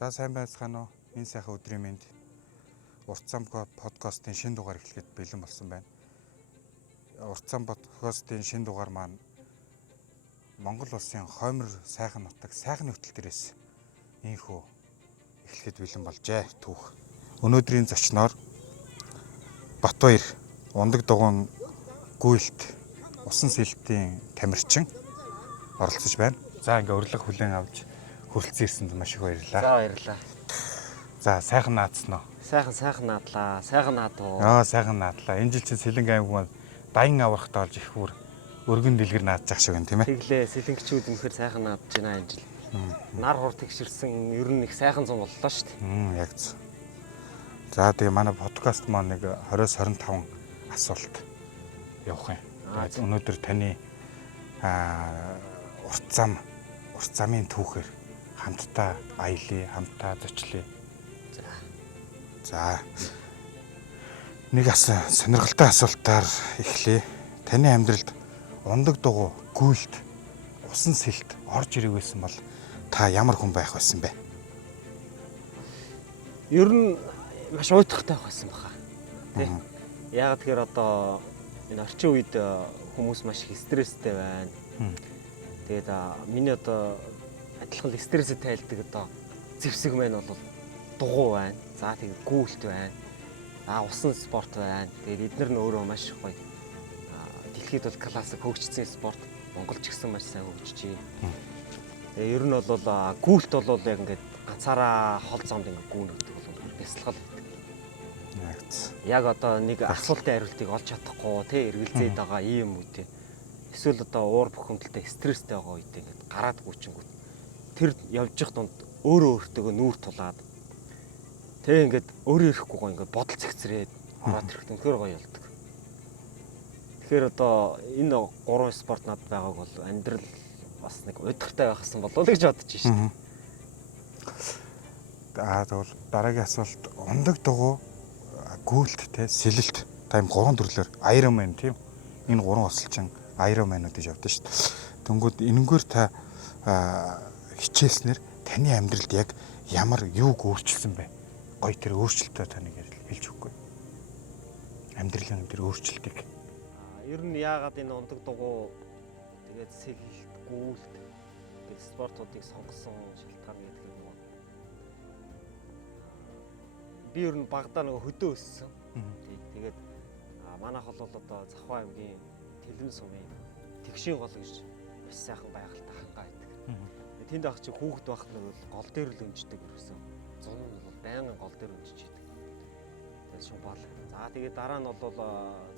За сайн байцгаана уу? Энэ сайхан өдрийн мэнд Урт зам подкастын шинэ дугаар эхлэхэд бэлэн болсон байна. Урт зам подкастын шинэ дугаар маань Монгол улсын хоймор сайхан нутаг сайхан нөхцөл дээрээс инхүү эхлэхэд бэлэн болжээ түүх. Өнөөдрийн зочноор Батбаяр ундаг дугуйн гүйлт усан сэлтийн тамирчин оролцож байна. За ингээ урилга хүлээн авч хүрэлцэн ирсэнд маш их баярлалаа. За баярлалаа. За сайхан наадсан уу? Сайхан наадлаа. Сайхан наадуу. Сайхан наадлаа. Энэ жил чинь Сэлэнг аймаг маань Даян аврахтаа олж их бүр өргөн дэлгэр наадчих шиг байна тийм ээ. Тэглээ сэлэнгчүүд үнэхээр сайхан наадж байна энэ жил. Нар хур тэгшэрсэн ер нь их сайхан зам боллоо шүү дээ. Яг зөв. За тэгээ манай подкаст маань нэг 20-25 асуулт явах юм. Тэгээд өнөөдөр таны урт замын түүхээр хамтдаа аялье, хамтдаа зочлие. За. Нэг сонирхолтой асуултаар эхлэе. Таны амьдралд ундаг дугуй, гүйлт, усан сэлт орж ирэх байсан бол та ямар хүн байх байсан бэ? Ер нь маш уйтгартай байсан баха. Тэ. Яг тэгэхээр одоо энэ орчин үед хүмүүс маш их стресстэй байна. Тэгээд миний одоо адилхан стрессэд тайлдаг одоо зэвсэг маань бол дугуй байна. За тэгээд гүйлт байна. Усан спорт байна. Тэгээд эдгээр нь өөрөө маш гоё. Дэлхийд бол классик хөгжсөн спорт. Монголч гэсэн маш сайн хөгжиж байна. Тэгээд ер нь бол гүйлт бол яг ингээд ганцаараа хол замд ингээд гүнэгдэг бол бясалгал байдаг. Яг одоо нэг асуултын хариултыг олж чадахгүй тий эргэлзээд байгаа ийм үү тий. Эсвэл одоо уур бухимдалтай стресстэй байгаа үед ингээд гараад гүйчингүүд тэр явж явах донд өөртөө нүүр тулаад тэг ингээд өөрөө ирэхгүй гоо ингээд бодол цэгцрээд ороод ирэхэд үнэхээр гоё болдог. Тэгэхээр одоо энэ гурван спорт надад байгааг бол амьдрал бас нэг удиртай байхсан болов уу гэж бодож байна шүү дээ. Тэгвэл дараагийн асуулт ундаг дугуй, гүйлт те сэлэлт та юм гурван төрлөөр Ironman тийм. Энэ гурван осолчин Ironman-ууд гэж явдаг шүү дээ. Тэнгүүд энэнгээр та хичээснээр таны амьдралд яг ямар юуг өөрчилсөн бэ? Гоё тэр өөрчлөлтөө таныг хэлж өгөхгүй. Амьдралын тэр өөрчлөлтийг. Ер нь яагаад энэ ундаг дугуй тэгээд сэлэлт, гүйлт гэдэг спортуудыг сонгосон шалтгаан гэдэг юм уу? Би ер нь багадаа нөгөө хөдөө өссөн. Тэгээд манайх бол одоо Завхан аймгийн Тэлэн сумын Тэгшийн гол гэж маш сайхан байгальтай хангаа байдаг. Тэнд ах чи хүүхэд байхад нэг гол дээр л өнждөг гэсэн. Зун нь бол байнгын гол дээр өнжиж идэг. Тэгээд шумбал. За тэгээд дараа нь бол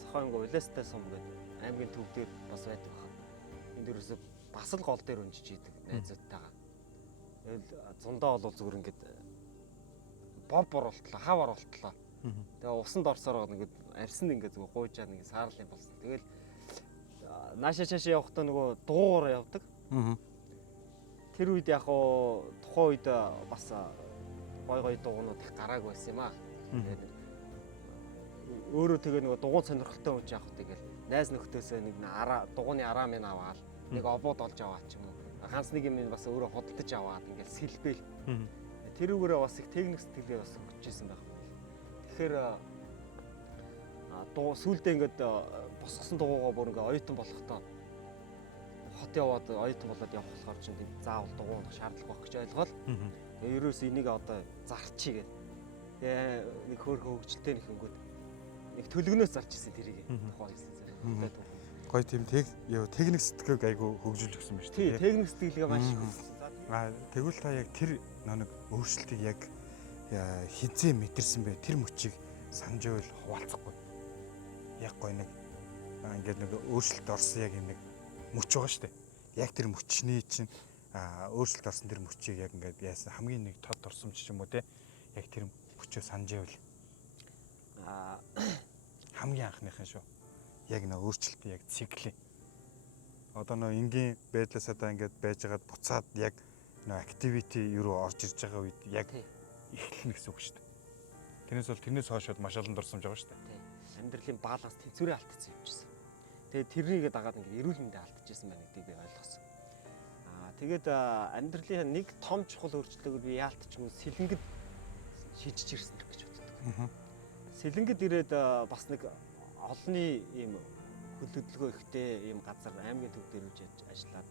Завхан аймгийн Улаастай сум гэдэг аймгийн төв дээр бас байдаг байна. Энд дээрээс бас л гол дээр өнжиж идэг найзуудтайгаа. Тэгэл зундаа бол зүгээр ингээд бов оруултлаа, хав оруултлаа. Тэгээ усанд орсоор ингээд арьсанд ингээд зүгээр гуйжаа нэг саарлын болсон. Тэгэл наашаа явахдаа нөгөө дугуугаар явдаг. Тэр үед яг хоо тухайн үед бас гой дугуунууд их гарааг байсан юм аа. Тэгээд өөрөө тэгээ нөгөө дугуун сонирхолтой хүн яах вэ тэгэл найз нөхдөсөө нэг дугууны араа минь аваад нэг обод олж аваад ч юм уу. Ганц нэг юм бас өөрөө хөдөлж аваад ингээд сэлбэл. Тэрүүгээрээ бас их техник сэтгэлээ бас хөгжижсэн байх. Тэгэхээр сүүлдээ ингээд босгосон дугуйгаа бүр ингээд оюутан болохдоо хот яваад оюутан болоод явах болохоор ч тийм заавал дугуй унах шаардлага байх гэж ойлгоод ерөөс энийг одоо зарчий гэдэг. Тэгээ нэг хөөрхөн хөгжилтэй нэг хөнгөд нэг төлгөнөөс зарч ирсэн тэрийг тухайн хэлсэн. Гоё тийм техник сэтгэлийг айгу хөгжүүлж өгсөн байна шүү дээ. Тийм техник сэтгэлгээ маш их хөгжүүлсэн. Тэгвэл та яг тэр нэг өөрчлөлтийг яг хизээ мэдэрсэн бэ? Тэр мөчийг санаж байвал хуваалцахгүй. Яг гоё нэг ингээд нэг өөрчлөлт орсон яг нэг мөч байгаа шүү дээ. Яг тэр мөчний чинь өөрчлөлт орсон тэр мөчийг яг ингээд яасан хамгийн нэг тод орсон ч юм уу те. Яг тэр мөчөө санаж байвал хамгийн анхныхан шүү. Яг нэг өөрчлөлтийн яг циклийн. Одоо нөө энгийн байдлаасаа та ингээд байжгаад буцаад яг нөө activity юу орж ирж байгаа үед яг эхлэнэ гэсэн үг шүү дээ. Тэрнээс хойш маш олон дурсамж байгаа шүү дээ. Амьдралын баланс тэнцвэрээ алдчихсан юм чижсэн. Тэгээд тэрнийг дагаад ингээд эрүүл мэндэ алдчихсан байна гэдгийг би ойлгосон. Тэгээд амьдралын нэг том чухал өөрчлөлтөөр би яалтчгүй сэлэнгэд шийдэж ирсэн гэж боддог. Сэлэнгэд ирээд бас нэг олонний ийм хөлөдлөгөө ихтэй ийм газар аймгийн төв дээр үж ажиллаад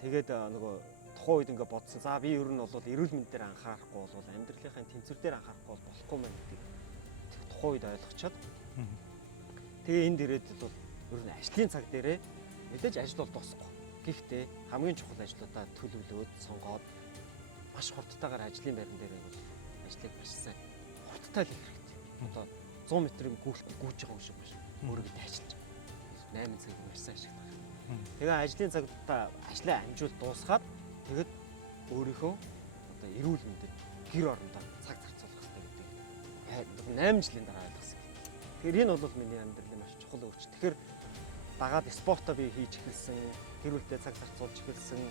тэгээд нөгөө тухайн үед ингээд бодсон. За би ер нь бол эрүүл мэнд дээр анхаарахгүй бол амьдралынхаа тэнцвэр дээр анхаарахгүй болохгүй мэн гэдгийг тухайн үед ойлгочоод тэгээ энд ирээд бол ер нь ажлын цаг дээрээ мэдээж ажил бол дуусахгүй. Гэхдээ хамгийн чухал ажлуудаа төлөвлөөд сонгоод маш хурдтайгаар ажлын байран дээр бол ажлыг маш сайн хурдтай л хийх хэрэгтэй. Одоо 100 м-ийн гүйж байгаа юм шиг биш. Өөрөөгөө ажиллаж 8 цаг маш сайн ашиглах. Тэгээ ажлын цагтаа ажлаа амжуул дуусгаад тэгээд өөрийнхөө одоо эрүүл мэндэд гэр орондоо цаг зарцуулах хэрэгтэй гэдэг 8 жилийн дараа ойлгосон. Тэгэхээр энэ бол миний амьдралын маш чухал өөрчлөлт. Тэгэхээр дагаад спортоо би хийж эхэлсэн, гэр бүлдээ цаг зарцуулж эхэлсэн,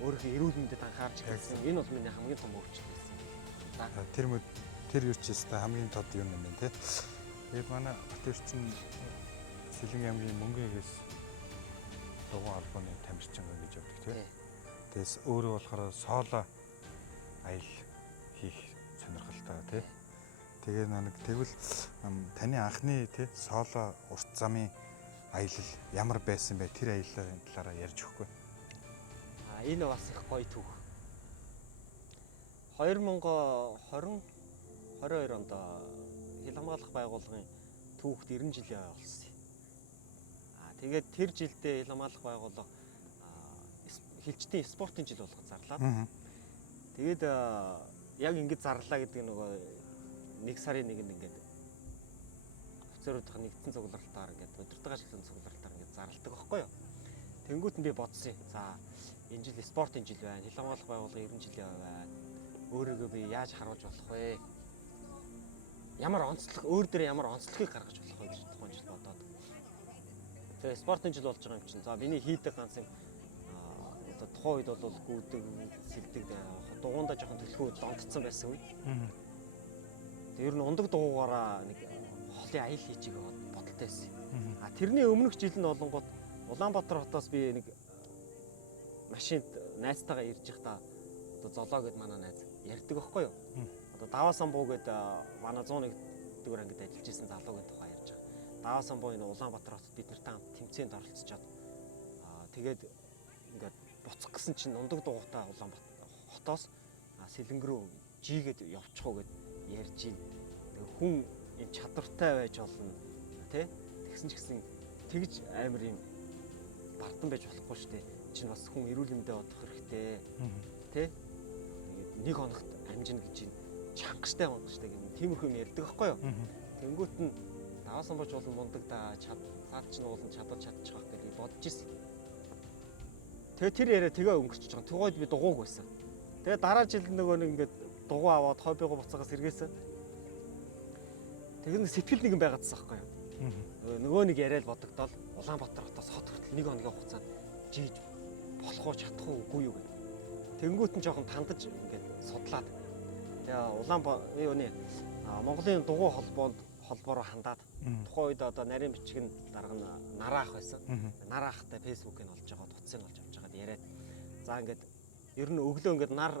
өөрийнхөө эрүүл мэндэд анхаарч эхэлсэн. Энэ бол миний хамгийн том өөрчлөлт байсан. Тэр юучстай хамгийн тод юм юм байна те. Тэгээд манай Батэрч чинь Сэлэнг аймгийн Мөнгөөгөөс дугуй албаны тамирчин гэж явдаг тийм. Тэгээс өөрөө болохоор сооло аял хийх сонирхолтой тий. Тэгээ нэг тэгвэл таны анхны тий сооло урт замын аялал ямар байсан бэ? Тэр аяллаа талаараа ярьж өгөхгүй. Энэ бас их гоё түүх. 2022 онд хил хамгаалах байгууллагын түүхт 90 жилийн болсон. Тэгээд тэр жилдээ хил хамгаалах байгууллага хилчдийн спортын жил болгож зарлаа. Тэгээд яг ингэж зарлаа гэдэг нөгөө нэг сарын нэгэнд ингээд офицеруудын нэгдсэн цугларалтаар ингээд өдөртөг ажлын цугларалтаар ингээд зарладаг байхгүй юу. Тэнгүүт нь би бодсон юм. За энэ жил спортын жил байна. Хил хамгаалах байгууллага 90 жилийн байна. Өөрийгөө би яаж харуулж болох вэ? Ямар онцлог өөр дээр ямар онцлогийг гаргаж болох вэ гэж тухайн жил бодоод. Тэгээ спортын жил болж байгаа юм чинь. За миний хийдэг ганц юм одоо тухайн үед бол гүйдэг, сэлдэг, дугуйндаа жоохон төлхөө донтцсон байсан үед. Тэр нь ундаг дугуйгаараа нэг холын аял хийчихээ бодолтой байсан. Тэрний өмнөх жил нь болонгууд Улаанбаатар хотоос би нэг машинд найзтайгаа ирж байхдаа одоо золоо гэд манай найз ярьдаг байхгүй юу? Одоо Даваасан буу гэд манай 101 дэх ангид ажиллаж исэн залуугийн тухай ярьж байгаа. Даваасан буу энэ Улаанбаатар хотод бид нартай хамт тэмцээнд оролцоод тэгээд ингээд буцах гэсэн чинь ундаг дугуйтай Улаанбаатар хотоос Сэлэнг рүү жигээд явчих уу гэд ярьж ийн. Хүн юм чадвартай байж болно тий. Тэгсэн ч гэсэн тэгж амар юм бардан байж болохгүй шүү дээ. Чинь бас хүн эрүүл мэндэ бодох хэрэгтэй тий. Нэг хоногт амжина гэж юм чангастай мангастай гэх юм тиймэрхүү юм ярьдаг байхгүй юу. Тэнгүүт нь Даваасан бож болон мундаг да цаад чинь уулын чадвар чадчих واخ гэж бодож ирсэн. Тэгээ тэр яриа тэгээ өнгөрчихөж байгаа. Тугойд би дугууг байсан. Тэгээ дараа жил нөгөө нэг ингээд дугуй аваад хоббигоо буцаагаас эргээсэн. Тэгээ нэг сэтгэл нэгэн байгаадсан байхгүй юу. Нөгөө нэг яриад бодогдоод Улаанбаатар хотоос хот хүртэл нэг хоногийн хугацаанд жийж болох уу чадах уугүй юу гэх. Тэнгүүт нь жоохон тандаж ингээд судлаад. Тэгээ Улаанбаатар Монголын дугуй холбоороо хандаад тухайн үед одоо нарийн бичиг нь дарга нь нараах байсан. Нараахтай фэйсбүүкийг олж байгаа, утсыг олж авч байгаад яриад. За ингээд ер нь өглөө ингээд анх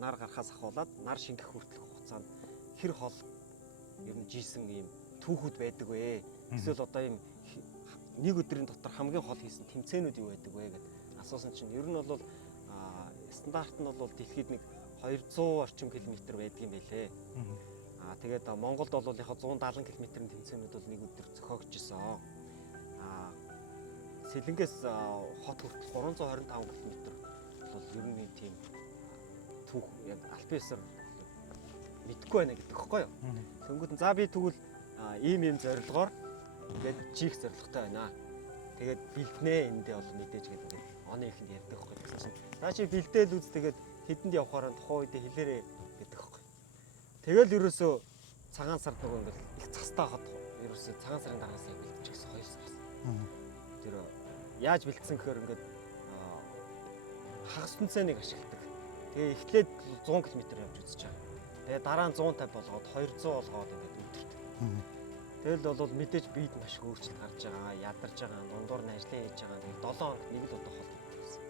нар гарахаас ахуулаад нар шингэх хүртэлх хугацаанд хэр хол ер нь жийсэн ийм түүхүүд байдаг вэ? Эсвэл одоо ийм нэг өдрийн дотор хамгийн хол хийсэн тэмцээнүүд юу байдаг вэ гэд асуусан чинь ер нь бол стандарт нь бол дэлхийд нэг 200 орчим километр байдаг юм байлээ. Тэгээд Монголд бол яг 170 км-ийн тэмцээнүүд бол нэг өдөр зохиогдчихсон. Сэлэнгээс хот хүртэл 325 км бол ер нь тийм түүх яг альпинисаар мэдгүй байна гэдэг хэвхэв юу. Тэнгүүд за би тэгвэл ийм зорилгоор ингээд чих зорилготой байна. Тэгээд бэлднэ эндээ бол мэдээж гэдэг оны ихэнд ярьдаг хэвхэв. Тэгсэн чинь за чи бэлдээл үз тэгээд хэдэнд явахаараа тухайн үед хэлээрээ гэдэг хэвхэв. Тэгэл ерөөсөө цагаан сард нөгөө ингээд их цастай хот ерөөсөө цагаан сарын дараасаа бэлдчихсэн 2 сараас. Тэр яаж бэлдсэн гэхээр ингээд хагас түнцэнийг ашигладаг. Тэгээ эхлээд 100 км явж үзэж байгаа. Тэгээ дараа нь 150 болгоод 200 болгоод ингээд өдөрт. Тэгэл бол мэдээж биед маш өөрчлөлт гарч байгаа, ядарч байгаа, дундуур нь ажиллаа хийж байгаа. Тэгэл 7 хоног нэг л удаа хол идсэн.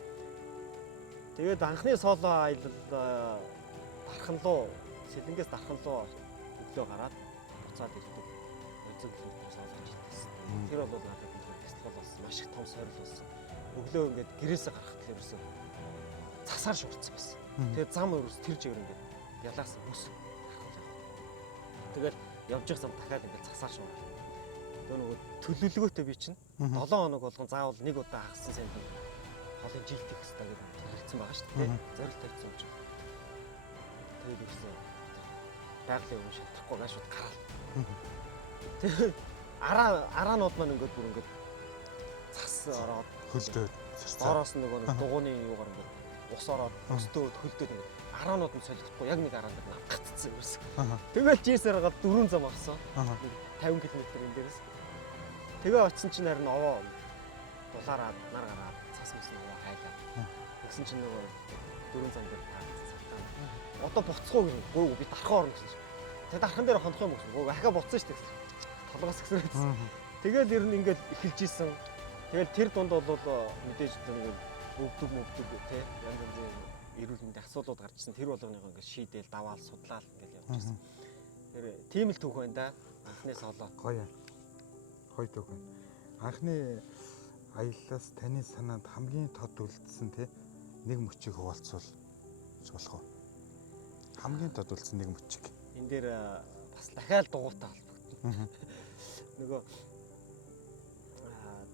Тэгээд анхны соло аялал дархан руу Сэлэнгээс дархан руу өглөө гараад буцаад ирдэг. Өцөг хэлбэрээс олгож ирсэн. Тэр бол надад фестивал болсон. Маш их том сорил болсон. Өглөө ингээд гэрээсээ гарахад л ерөөсөө цасаар шуурцсан байсан. Тэгээд зам өрөөс тэр жигээр ингээд ялаас бүс. Тэгээд явж байгаа зам дахиад ингээд цасаар шуурал. Тэр нөгөө төлөвлөгөөтэй би чинь 7 хоног болгон заавал нэг удаа хагасан санд холын жилтэх хэрэгтэй гэдэг хэлсэн байгаа шүү дээ. Зорилт тавьсан юм чинь. Тэгээд ерөөсөө байгалийн юм шалахгүй гаш шууд гараал. Тэгээд араанууд маань ингээд бүр ингээд цас ороод хөлдөөд доороос нөгөө нэг дугууны юугаар ингээд ус ороод өстөөд хөлдөөд ингээд араанууд нь солигдохгүй яг нэг араан дээр надгацсан ерөөс. Тэгээд жийсээр гаад 4 зам авсан. 50 км энэ дээрээс. Тэгээ очисон чинь харин овоо дулаараад нар гараад цас мэсэн овоо хайлаа. Тэгсэн чинь нөгөө 4 зам дээр таацсан сартаа. Одоо буцахгүй гэнэ. Гөө би дархан орно гэсэн чинь. Тэгээ дархан дээр хонох юм гэсэн. Гөө ахаа буцсан шүү дээ. Толгоос гисрээдсэн. Тэгээд ер нь ингээд эхэлж исэн. Тэгээд тэр дунд бол мэдээж ингээд өвдөг те янз янзын эрүүл мэндийн асуудлууд гарч ирсэн. Тэр болгоныгоо ингээд шийдээл даваал судлаал ингээд явж ирсэн. Тэр тийм л түүх байна да. Анхны соло. Гоё. Гоё түүх байна. Анхны аяллаас таны санаанд хамгийн тод үлдсэн те нэг мөчийг хуваалцвал болох уу? Хамгийн тод үлдсэн нэг мөчийг. Энд дээр бас дахиад дугуйтай холбогдсон. Нөгөө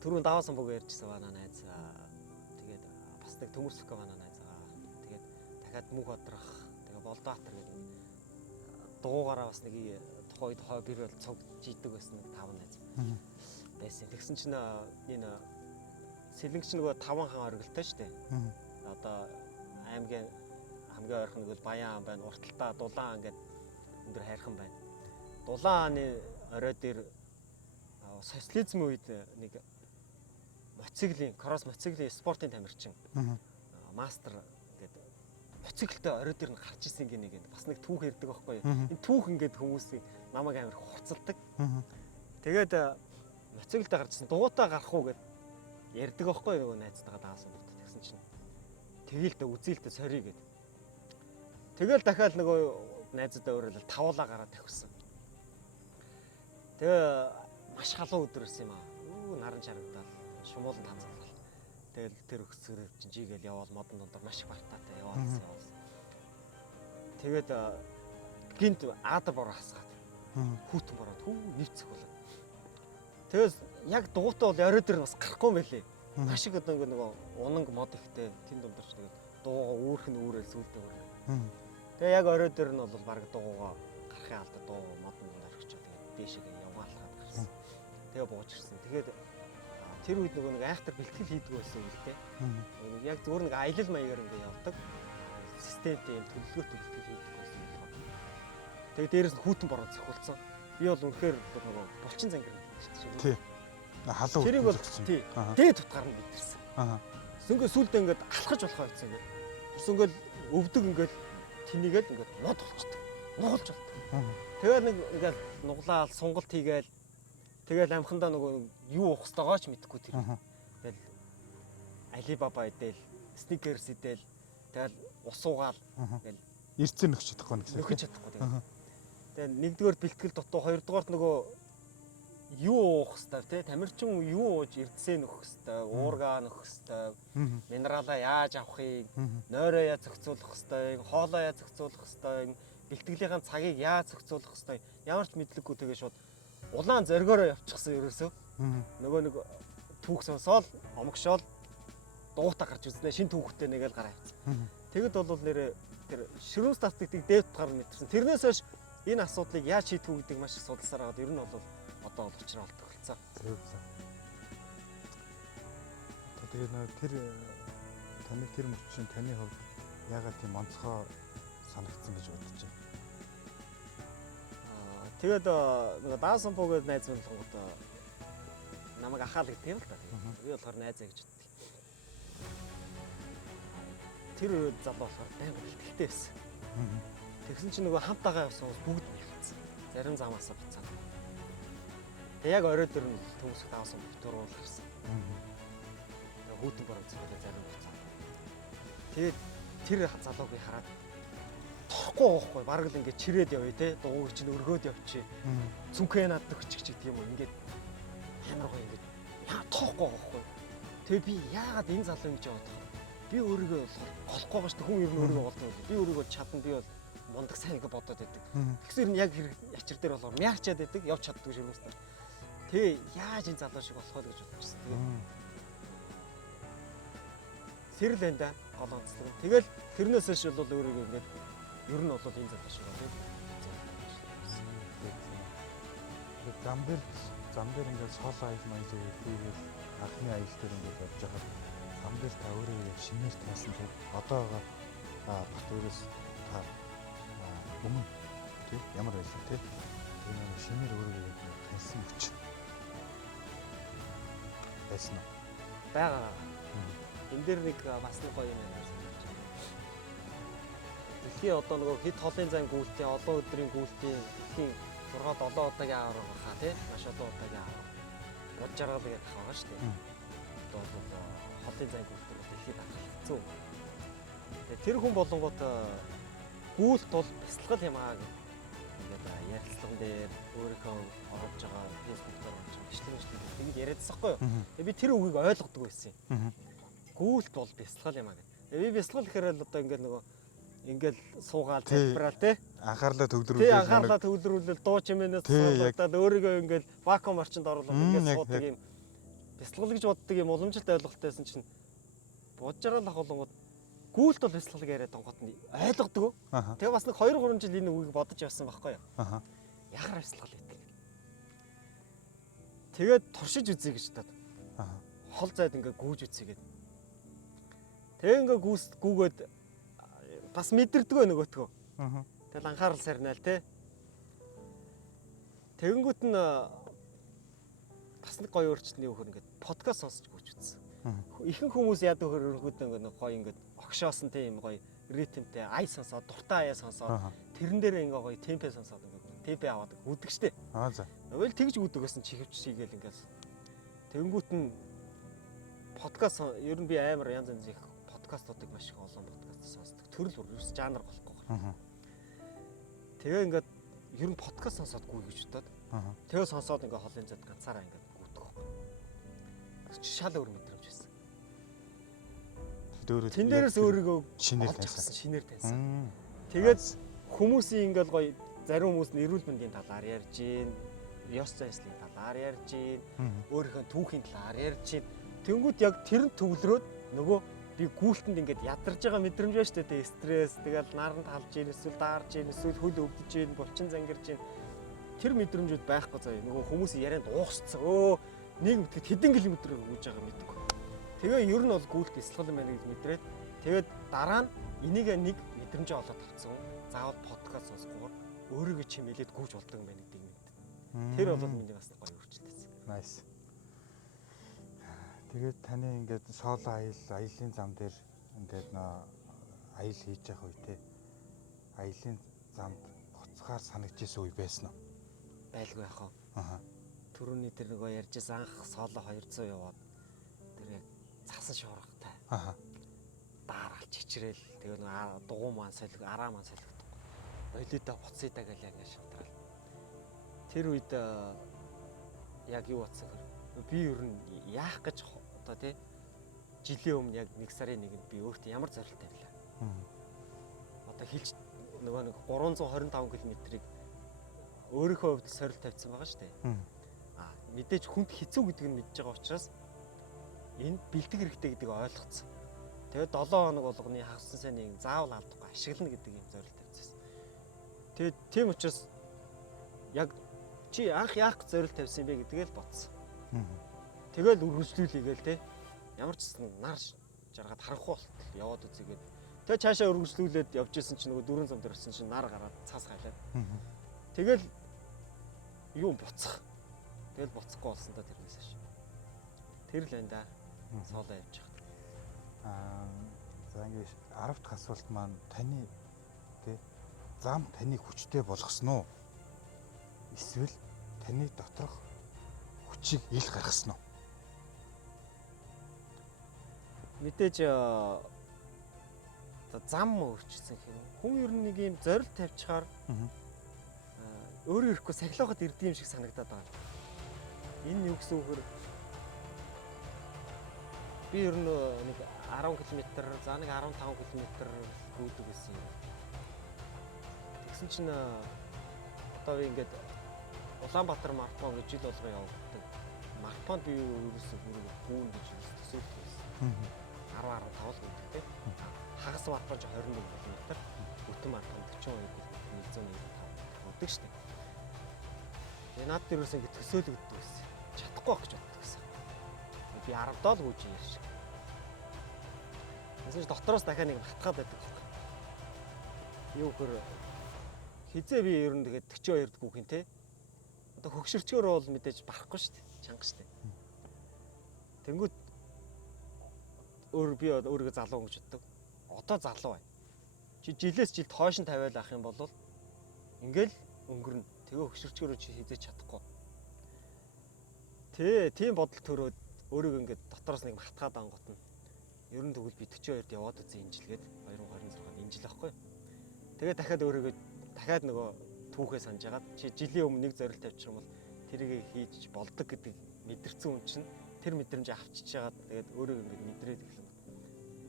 түрүүн даваа самбог ярьжсэн байна найз. Тэгээд бас нэг төмөрсөх байна найз. Тэгээд дахиад Мөнх Бодрох, тэгээд Болдоотор гэдэг дугуугаараа бас нэг тухай бэр бол цуг жийдэг байсан нэг 5 найз байсан. Тэгсэн чинь энэ Сэлэнг чинь нөгөө 5 хаан оргилтой шүү дээ. Одоо аймгийн хамгийн ойрхон нэг Баян байна, Урталтаа, Дулаан гэдэг өндөр хайрхан байна. Дулаан хааны орой дээр социализм үед нэг кросс мотоциклийн спортын тамирчин мастер гэдэг мотоциклтэй орой дээр нь гарч исэн гинэ гэдэг бас нэг түүх ярьдаг байхгүй юу. Энэ түүх ингээд хүмүүсийг намайг амар хурцалдаг. Тэгээд мотоциклтэй гарч исэн дугуйтаа гарах уу гэд ярьдаг байхгүй юу нөгөө найзтайгаа даасан бот. Тэгсэн чинь тэгээл дэ үзээлдэ сорий гэд. Тэгэл дахиад нөгөө найзтай өөрөөл тавуулаа гараад тавьсан. Тэгээ маш халуун өдөр ирсэн юм аа. Наран чарагдал, шумуулан танцлал. Тэгэл тэр өксгөрөв чинь жигээл яваал модон дондор маш их бартаатай яваалсан. Тэгээд гинт аадар бороо хасгаад. Хүүтэн бороод нэвцэх болоо. Тэгээс яг дугуйтай бол орой дээр бас гарахгүй байлээ. Маш их одоо нөгөө унанг мод ихтэй тэн дундорч тэгээд дуугаа үүрх нь үүрэл сүлдээ өрнө. Тэгээ яг орой дээр нь бол баг дуугаа гарахын алдаа дуу модон дондор орчихоо тэгээд дээшээ явгаалгаад гарсан. Тэгээ бууж ирсэн. Тэгээд тэр үед нөгөө нэг айхтар бэлтгэл хийдэг байсан юм л дээ. Яг зүгээр нэг аялал маягаар ингэ явдаг. Системтэй юм төлөвлөгөөтэй бэлтгэл хийдэг байсан юм байна. Тэгээд дээрээс нь хүүтэн бороо зохиулсан. Би бол үнэхээр нөгөө булчин зангир шүү дээ. Тий. Халуун. Тэрийг бол тий. Дээд утгаар нь битэрсэн. Сөнгөө сүлдээ ингээд алхаж болохоо байсан ингээд. Тэрс ингээд өвдөг ингээд тэнийгээл ингээд нод болчтой. Нугалж болтой. Тэгээд нэг ингээд нуглаал сунгалт хийгээл тэгэл амхандаа нөгөө юу уух хэвтэйгаач мэдэхгүй тэр. Тэгэл Alibaba идэл, Snickers идэл, тэгэл усуугаал тэгэл эрцэн нөхч чадахгүй гэсэн. Нөхч чадахгүй тэгэл. Тэгээ нэгдүгээр бэлтгэл дутуу, хоёрдугаарт нөгөө юу уух хэвтэй те тамирчин юу ууж эрдсээ нөхөх хэвтэй, уургаа нөхөх хэвтэй, минералаа яаж авахыг, нойроо яаж зохицуулах хэвтэй, хоолоо яаж зохицуулах хэвтэй, бэлтгэлийн цагийг яаж зохицуулах хэвтэй, ямар ч мэдлэггүй тэгээ шууд улаан зоргиороо явчихсан ерөөсөө. Нөгөө нэг түүх сонсоол, омгшоол дугуйтаа гарч үзнэ. Шинэ түүхтэй нэгээл гараа авчихсан. Тэгэд бол нэрээ тэр ширүүн статистикийг дээд утгаар нь мэдэрсэн. Тэрнээс хойш энэ асуудлыг яаж шийдэх үү гэдэг маш их судалсаар аваад ер нь бол одоо учраа олдох болсон. Тэгээд тэр таны тэр мөчийн таны хувьд ягаад тийм онцгой санагдсан гэж бодож байна? Тэгээд нөгөө даасан буугаад найз минь болгоод намайг ахаал гэдэг юм л да. Би болохоор найзаа гэж боддог. Тэр үед залуу болохоор байнга бэлтгэлтэй байсан. Тэгсэн чинь нөгөө хамтаага явсан хүмүүс бүгд бэлтсэн. Зарим замаасаа буцаад. Тэг яг орой дээр нь төмсөд авсан бүтүүрүүл гарсан. Хүүтэн бороо зөвхөн зарим болсон. Тэгээд тэр залууг хараад торохгүй байхгүй бараг л ингээд чирээд явъя те дууг чинь өргөөд явчих. Цүнхээ надад өччих ч гэдэг юм уу ингээд амар гоё ингээд тоохгүй байхгүй. Тэгээ би яагаад энэ залуу ингэж яваад байгаа. Би өөрийгөө болохгүй байгаа шүү дээ хүн ер нь өөрийгөө болдог. Би өөрийгөө чадна би бол мундаг сайн гэж бодоод байдаг. Тэгсэр нь яг ячир дээр болохоор мяарчаад байдаг явж чаддаг ширмэстэй. Тэгээ яаж энэ залуу шиг болох вэ гэж бодчихсон. Сэрэл энэ да гол онцлог. Тэгэл тэрнээс ш бол өөрийгөө ингээд ер нь бол энэ залуу шиг байна. Зам дээр ингээд соол аял маяг хийгээл анхны аял дээр ингээд явж байгаа. Зам дээр та өөрөө шинээр таасан тийм одоогоо бат өөрөөс та өмнө тийм ямар байлаа тийм тэр шинээр өөрөө таасан хүч байсан уу? Бага. Энд дээр нэг бас нэг гоё юм байна. Дэлхийн одоо нөгөө хэд холын зан гүйлтийн олон өдрийн гүйлтийн дэлхийн 6-7 удаагийн аваар байгаа тий маш олон удаагийн аваар. Бод жаргал гэдэг байгаа шүү дээ. Одоо холын зан гүйлтээр дэлхийд хатгалцсан. Тэгээ тэр хүн болонгууд гүйлт бол бясалгал юм аа гэдэг. Ингээд ярилцлаган дээр өөрийнхөө орж байгаа фэйсбүүк дээр орж байгаа бичлэг тийг яриадсан хгүй юу. Тэгээ би тэр үгийг ойлгодог байсан юм. Гүйлт бол бясалгал юм аа гэдэг. Тэгээ би бясалгал гэхээр л одоо ингээд нөгөө ингээл суугаал залбирал тий анхаарлаа төвлөрүүлээ анхаарлаа төвлөрүүлэл дуу чимээнээс суулгаад өөрийгөө ингээл вакуум орчинд оруулаад ингээл суудаг юм бясалгал гэж боддог юм уламжлалт ойлголтойсэн чинь бодж байгаа л ахуулгууд гүйлт бол бясалгал яриад онгот нь ойлгодог. Тэгээ бас нэг 2-3 жил энэ үгийг бодож явсан байхгүй юу. Яхаар бясалгал гэдэг. Тэгээд туршиж үзье гэж таад. Хол зайд ингээ гүүж үзье гэдэг. Тэгээ ингээ гүүгээд бас мэдэрдэггүй нөгөөтгөө. Тэгэл анхаарал сарнаал те. Тэгэнгүүт нь бас нэг гоё өөрчлөлтний өгөр ингээд подкаст сонсож гүйж үзсэн. Ихэнх хүмүүс яадаг хөрөнгүүд ингээд гоё ингээд огшоосон тийм гоё ритмтэй ай сонсоод дуртай аяа сонсоод тэрэн дээр ингээ гоё темпэ сонсоод ингээ темпэ аваад үдэг штэ. За. Нөгөө л тэгж үдэг гэсэн чихвч шигээл ингээд тэгэнгүүт нь подкаст ер нь би амар янз янз их подкастуудыг маш их олон подкаст сонсдог. Төрөл бүр ерөөс жанр болохгүй. Тэгээ ингээд ер нь подкаст сонсоодгүй гэж бодоод. Тэгээ сонсоод ингээ холын зад ганцаараа ингээ гүйтэх байхгүй. Шал өөр мэдрэмж байсан. Тэн дээрээс өөрийгөө шинээр таньсан. Тэгээд хүмүүсийн ингээл гоё зарим хүмүүс нь эрүүл мэндийн талаар ярьж гин, ёс заншлын талаар ярьж гин, өөрийнхөө түүхийн талаар ярьж гин. Тэнгүүд яг тэр нь төвлөрөөд нөгөө би гүйлтэнд ингээд ядарч байгаа мэдрэмж байна шүү дээ. Стресс, тэгэл наранд халж гин, эсвэл даарж гин, эсвэл хөл өвдөж гин, булчин зангирж гин. Тэр мэдрэмжүүд байхгүй заяа. Нөгөө хүмүүсийн ярианд уусцсан. Нэг мэдгэд хэдэн километр өгж байгаа мэдгүй. Тэгээ ер нь бол гүйлт бясалгал юм байна гэж мэдрээд тэгээд дараа нь энийг нэг мэдрэмжээ олоод авцсан. Заавал подкаст сонсгоор өөрийгөө чимээлээд гүйж болдог юм байна гэдгийг мэд. Тэр бол миний бас гоё өөрчлөлт. Nice. Тэгээд таны ингээд сооло аялын зам дээр ингээд аял хийж явах үе те. Аялын замд буцахаар санагдчихсэн үе байсан уу? Байлгүй яах вэ? Түрүүний тэр нөгөө ярьжсэн анх сооло 200 яваад тэр яг цасан шуургатай. Дааралж чичрээл тэгээ нөгөө дугуй маань солих, араа маань солигдох. Болида буцъя даа гэж яг шантрал. Тэр үед яг юу бодсон хэр би ер нь яах гэж одоо тий жилийн өмнө яг 1 сарын 1-нд би өөртөө ямар зорилт тавилаа. Одоо хэлж нөгөө нэг 325 км-ийг өөрийнхөө хувьд сорилт тавьсан байгаа шүү дээ. Мэдээж хүнд хэцүү гэдгийг нь мэдж байгаа учраас энд бэлтгэх хэрэгтэй гэдгийг ойлгоцсон. Тэгээд 7 хоног болгоны хагасан сайн нэг заавал алдахгүй ашиглана гэдэг юм зорилт тавьсан. Тэгээд тийм учраас яг чи анх яах зорилт тавьсан бэ гэдгээ л бодсон. Тэгэл үргэлжлүүлээгээл те ямар ч нар жаргаад харахгүй болтол яваад үзээгээд тэгээ цаашаа үргэлжлүүлээд явж исэн чинь нөгөө 4 зам дээр очсон чинь нар гараад цаас хайлаад тэгэл юу буцах тэгэл буцахгүй болсон да тэрнээс хойш тэр л энэ да соолоо явж байгаа. За ингээд 10 дахь асуулт маань таны тэ зам таныг хүчтэй болгосон уу? Эсвэл таны доторх хүчийг ил гаргасан уу? Мэдээж зам өөрчилсөн гэх юм. Хүн ер нь нэг юм зорилт тавьчихаар өөрөө ирэхгүй сахилахад ирдэм шиг санагдаад байгаа. Энэ юу гэсэн үгээр би ер нь нэг 10 км, за нэг 15 км гүйдэг гэсэн юм. Тэгсэн чинь одоо би ингээд Улаанбаатар марафон гэж жил болгоо явагддаг. Марафонд би ерөөсөө гүүн гэж төсөөлөх байсан. 10-15 л гүйдэг тийм. Хагас марафон ч 21 км, бүтэн марафон 42 гүйдэг шүү дээ. Тэгээ надад ерөөсөө ингэ төсөөлөгддөг байсан. Чадахгүй байх гэж боддог гэсэн. Би 10 доо л гүйж яаш шиг. Эсвэл дотроос дахиад нэг хатгаад байдаг байхгүй. Юу хөр хизээ би ер нь тэгээд 42-д гүйх юм те. Одоо хөгшөрчгөр бол мэдээж барахгүй шүү дээ. Чанга шүү дээ. Тэнгүүд би өөрийгөө залуу гэж боддог. Одоо залуу бай. Чи жилээс жилд хойш нь тавиал ах юм бол ингээл өнгөрнө. Тэгээ хөгшөрчгөр чи хизээч чадахгүй. Тийм бодол төрөөд өөрийгөө ингээд дотроос нэг хатгаад ангот нь. Ер нь тэгвэл би 42-д яваад үзэн энэ жилгээд 2026-нд энэ жил байхгүй. Тэгээ дахиад өөрийгөө дахиад нөгөө түүхээ санаж агаад чи жилийн өмнө нэг зорилт тавьчих юм бол тэрийг хийж болдог гэдэг мэдэрсэн хүн чинь тэр мэдрэмж авчиж агаад тэгээд өөрийгөө ингээд мэдрээд эхлэв.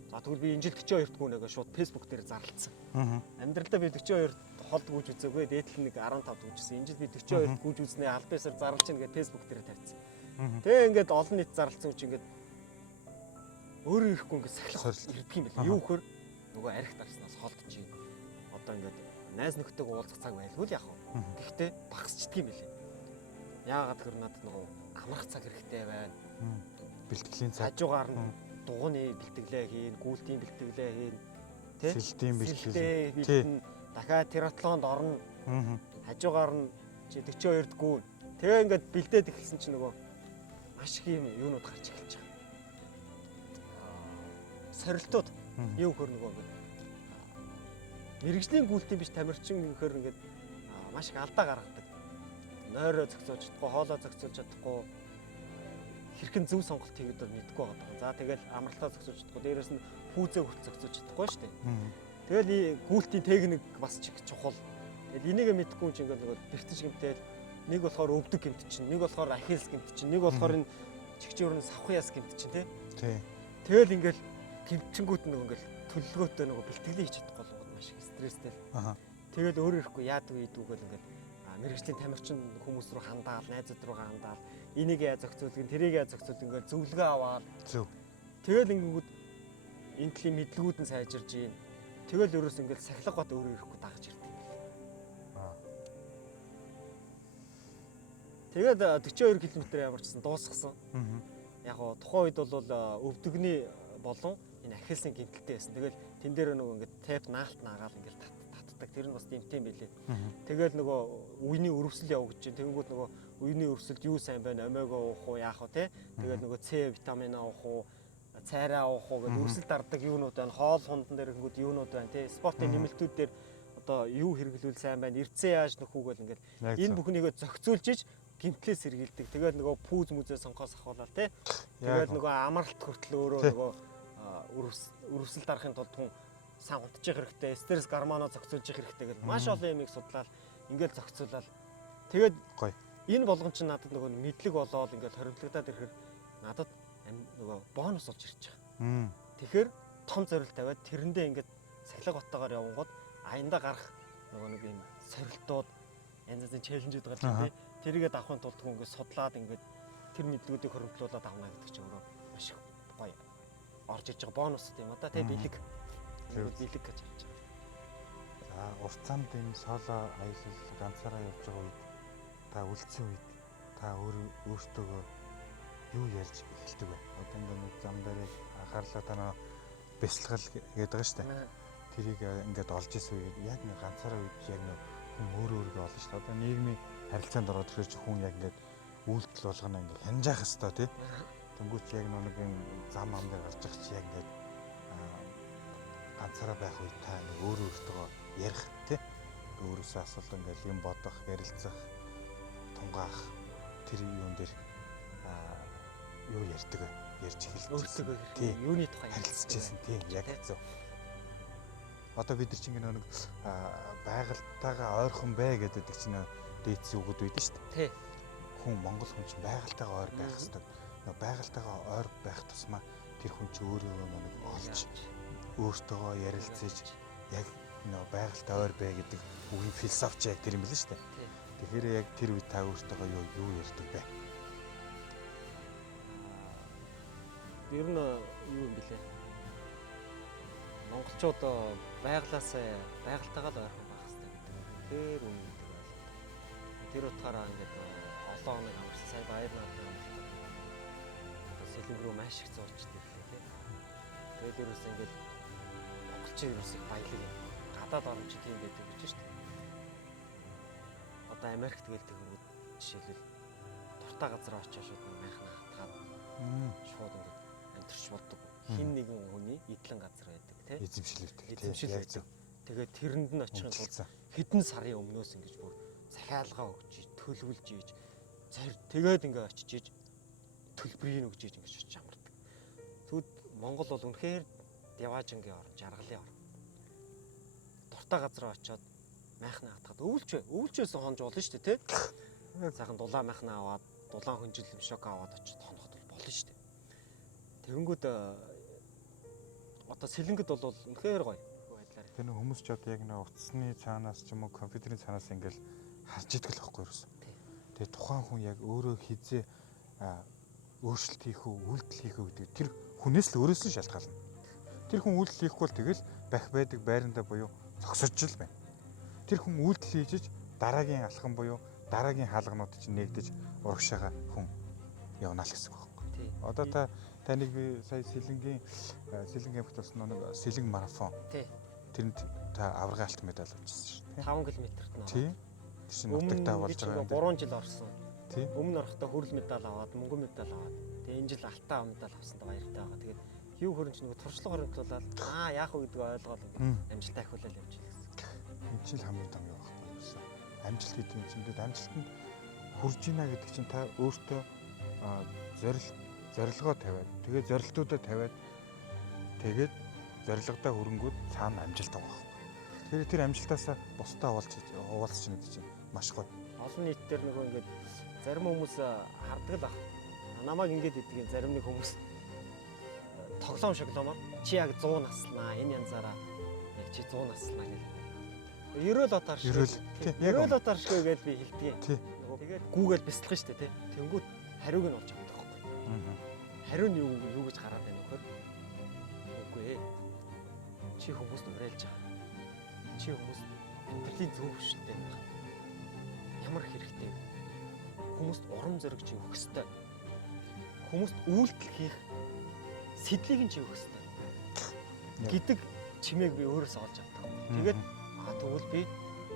За тэгвэл би энэ жил 42-д гүнэгээ шууд Facebook дээр зарлцсан. Амьдралдаа би 42-д хол гүйж үзээгүй, дээдл нэг 15-д гүйжсэн. Энэ жил би 42-д гүйж үзнээ албасаар зарлж ийн гэж Facebook дээр тавьсан. Тэгээ ингээд олон нийт зарлцсан үуч ингээд өөрөө ирэхгүй ингээд сахилах ирдэг юм байна. Юу хөр нөгөө арх дарснаас холдож ийн. Одоо ингээд найз нөхдөйгөө уулзах цаг байлгүй л яах вэ? Гэхдээ багасчдаг юм билээ. Яагаад гэвэл надад нөгөө амрах цаг хэрэгтэй байна. Бэлтгэлийн цаг. Хажуугаар нь дугууны бэлтгэлээ хийн, гүйлтийн бэлтгэлээ хийн, тий? Сэлтийн бэлтгэл. Дахиад триатлонд орно. Хажуугаар нь чи 42-д гүн. Тэгээ ингээд бэлдээд эхэлсэн чинь нөгөө маш их юм юунууд гарч эхэлж байгаа. Сорилтууд юу хөр нөгөө ингээд мэрэгжлийн гүйлтийн биш тамирчин гэхээр ингээд маш их алдаа гаргадаг. Нойроо зохицуулж чадахгүй, хоолоо зохицуулж чадахгүй, хэрхэн зөв сонголт хийгээд мэдгүй байгаа. За тэгэл амралтаа зохицуулж чадахгүй, дээрэс нь пүүзээ хүрт зохицуулж чадахгүй шүү дээ. Тэгэл гүйлтийн техник бас ч их чухал. Тэгэл энийг мэдгүй юм чи ингээд нөгөө бэртэж гэмтэл нэг болохоор өвдөг гэмт чинь, нэг болохоор ахилс гэмт чинь, нэг болохоор энэ чигчүүр нь савхан яс гэмт чинь тий. Тэгэл ингээд гэмтчингүүд нөгөө ингээд төлөвлөгөөтэй нөгөө бэлтгэлээ хийж чадахгүй болгоод маш их стресстэй л. Тэгэл өөрөө ирэхгүй яадаг ийдүүгэл ингээд мэрэгжлийн тамирчин хүмүүс рүү хандаал, найзууд руу хандаал, энийг яа зохицуулгын, тэрийг яа зохицуулгын ингээд зөвлөгөө аваад. Тэгэл ингээд энэ төрлийн мэдлгүүд нь сайжирж ийн. Тэгэл өөрөөс ингээд сахилах бат өөрөө ирэхгүй дагаж ирдэг юм байна. Тэгээд 42 км ямар ч гэсэн дуусгасан. Яг гоо тухайн үед бол өвдөгний болон энэ ахилсын гэмтэлтэй байсан. Тэгэл тэн дээр нөгөө ингээд тайп наалт наагаал ингээд татдаг. Тэр нь бас дэмтэй байлээ. Тэгэл нөгөө үений өрөвсөл явагдаж чинь. Тэгэнгүүт нөгөө үений өрөвсөлд юу сайн байна? Омега уух уу, яах вэ те? Тэгэл нөгөө С витамин авах уу, цайраа авах уу гэдэг өрсөлд дарддаг юунууд байна. Хоол хундан дээр ингүүд юунууд байна те? Спортын нэмэлтүүд дээр одоо юу хэрэглүүл сайн байна? Эрдсэн яаж нөхүүгээл ингээд энэ бүхнийгээ зохицуулж иж гимтлээс сэргийлдэг. Тэгээд нөгөө пүүз мүзээ сонгоос ахуулаад тий. Тэгээд нөгөө амралт хүртэл өөрөө нөгөө өрөвсөл дарахын тулд хүн сан унтчих хэрэгтэй, стресс гормоноо зохицуулж хэрэгтэй гэдэг маш олон юмыг судлаад ингээд зохицуулаад тэгээд энэ болгон чинь надад нөгөө мэдлэг болоод ингээд хоригдлогдоод ирэхээр надад нөгөө бонус болж ирж байгаа. Тэгэхээр том зорилт тавиад тэрэндээ ингээд сахилга батгаар явангууд аяндаа гарах нөгөө нэг юм сорилтууд янз янзын челленжүүд гарч тий. Тэрийгээ давахын тулд хүн ингээд судлаад ингээд тэр мэдлгүүдийг хоригдлуулад авна гэдэг чинь өөрөө маш их гоё орж иж байгаа бонус тийм одоо тий бэлэг бэлэг гэж хэлж байгаа. За урт замд энэ соло аялал ганцаараа явж байгаа үед та үлдсэн үед та өөртөөгөө юу ярьж эхэлдэг вэ? Одоо ингээд зам дээр анхаарлаа танаа бясалгал гэдэг байгаа шүү дээ. Тэрийг ингээд олж исэн үед яг нэг ганцаараа үед яг нэг хүн өөрөөгөө олно шүү дээ. Одоо нийгмийн харилцаанд ороод ирэхээр ч хүн яг ингээд үйлдэл болгоно ингээд хянжаах хэвээр тий. Тэнгүүч яг нэг юм зам ам дээр гарч ирэх чи яг ингээд ганцаараа байх үед та нэг өөртөө ярих тий. Өөрөөсөө асуулт ингээд юм бодох, ярилцах, тунгаах тэр юун дээр юу ярьдаг вэ? Ярьж эхэлчихсэн. Өөртөө Тий. юуны тухай Харилцчихсэн тий яг зөв. Одоо бид нар чинь нэг байгальтайгаа ойрхон бай гэдэг чинь дээдс үгүүд үйдэн шүү дээ. Тий. Хүн Монгол хүн чинь байгальтайгаа ойр байх хэрэгтэй. Нэг байгальтайгаа ойр байх тусмаа тэр хүн чинь өөрийгөө нэг олж өөртөөгөө ярилцаж яг нөө байгальтай ойр бай гэдэг үгийн философи яг тэр юм биш үү? Тэгэхээр яг тэр үе та өөртөөгөө юу ярьдаг бэ? Ер нь юу юм бэлээ? Монголчууд байгальтайгаа л ойрхон байх хэрэгтэй гэдэг. Тэр үнэн гэдэг байна. Тэр утгаараа ингээд олон хоног амарсан сая баяр наадмын амралт. Сэлэнг рүү маш их зурчдаг лээ тий. Тэгээд ерөөс ингээд монголчин ерөөс их баялаг юм. Гадаад орн ч тийм байдаг гэж шүү дээ. Одоо Америкт гээл тэгвэл жишээлбэл дуртай газар очиж шууд майхна хатгаад шууд ингээд амтэрч болдог. Хин нэгэн хүний идэлэн газар байдаг тий. Эзэмшил. Тэгээд тэрэнд нь очихын тулд хэдэн сарын өмнөөс ингэж бүр захиалгаа өгч төлөвлөж ийж тэгээд ингээ очиж ийж төлбөрийг өгч ийж ингэж очиж амардаг. Тэгвэл Монгол бол үнэхээр яваажингийн орн, жаргалын орн. Дуртай газар очиод майхна хатгаад өвлжөөсөн хонж болно шүү дээ тий. Сайхан дулаан майхна аваад дулаан хөнжил шок аваад очиж хоноход болно шүү дээ. Тэгэнгүүт одоо сэлэнгэд бол үнэхээр гоё байдлаар. Тэр нэг хүмүүс ч одоо яг нэг утасны цаанаас ч юм уу компьютерийн цаанаас ингээл харж идэх л байхгүй юусэн. Тэгээ тухайн хүн яг өөрөө хизээ өөрчлөлт хийх үү, үйлдэл хийх үү гэдэг тэр хүнээс л өөрөөс нь шалтгаална. Тэр хүн үйлдэл хийхгүй бол тэгэл байдаг байрандаа буюу зогсож л байна. Тэр хүн үйлдэл хийж дараагийн алхам буюу дараагийн хаалганууд чинь нэгдэж урагшаага хүн явна л гэсэн үг байхгүй. Одоо таныг би сая сэлэнгийн аймагт болсон нэг сэлэнг марафон. Тий. Тэрэнд та аварга алт медаль авчихсан шүү дээ. 5 км-т нь. Тий. Тэр чинь нутагтаа болж байгаа юм. 3 жил орсон. Тий. Өмнө орохдоо хүрэл медаль аваад, мөнгөн медаль аваад. Тэгээ энэ жил алтан медаль авсандаа баяртай байгаа. Тэгээд юу хөрөнч нэг туршлага хоригдлуулаад яах вэ гэдгийг ойлгоод амжилттай ахиулаад явж байгаа гэсэн. Энэ чинь хамгийн том юм байхгүй юу? Амжилт гэдэг нь чинь тэгээд амжилтанд хүрж ийна гэдэг чинь та өөртөө зорилгоо тавиад, тэгээд зорилтуудаа тавиад тэгээд зорилгодоо хүрэнгүүд цаана амжилт байгаа байхгүй. Тэр амжилтаасаа бусдаа уулзч гэдэг чинь маш гоё. Олон нийт дээр нөгөө ингээд зарим хүмүүс хардаг л ах. Намайг ингээд идэгэн зарим нэг хүмүүс тоглоом шоглоомоор чи яг 100 наслнаа энэ янзаараа яг чи 100 наслнаа гэх. 90 лотаар шиг. 90 лотаар шиг гэж би хэлдэг. Тэгээд гүүгээл бяцлах нь шүү дээ тий. Тэнгүүд хариуг нь олж авдаг байхгүй. Хариу нь юу гэж гараад байна вэ? Үгүй ээ. Чи хүмүүст уриалж байгаа. Чи хүмүүст амьдралын зөв хөшөлтэй байх. Ямар хэрэгтэй вэ? Хүмүүст урам зориг чи өгөх ёстой. Хүмүүст үйлдэл хийх сэдлийг нь чи өгөх ёстой. Гэдэг чимээг би өөрөөсөө олж авдаг. Тэгээд тэгвэл би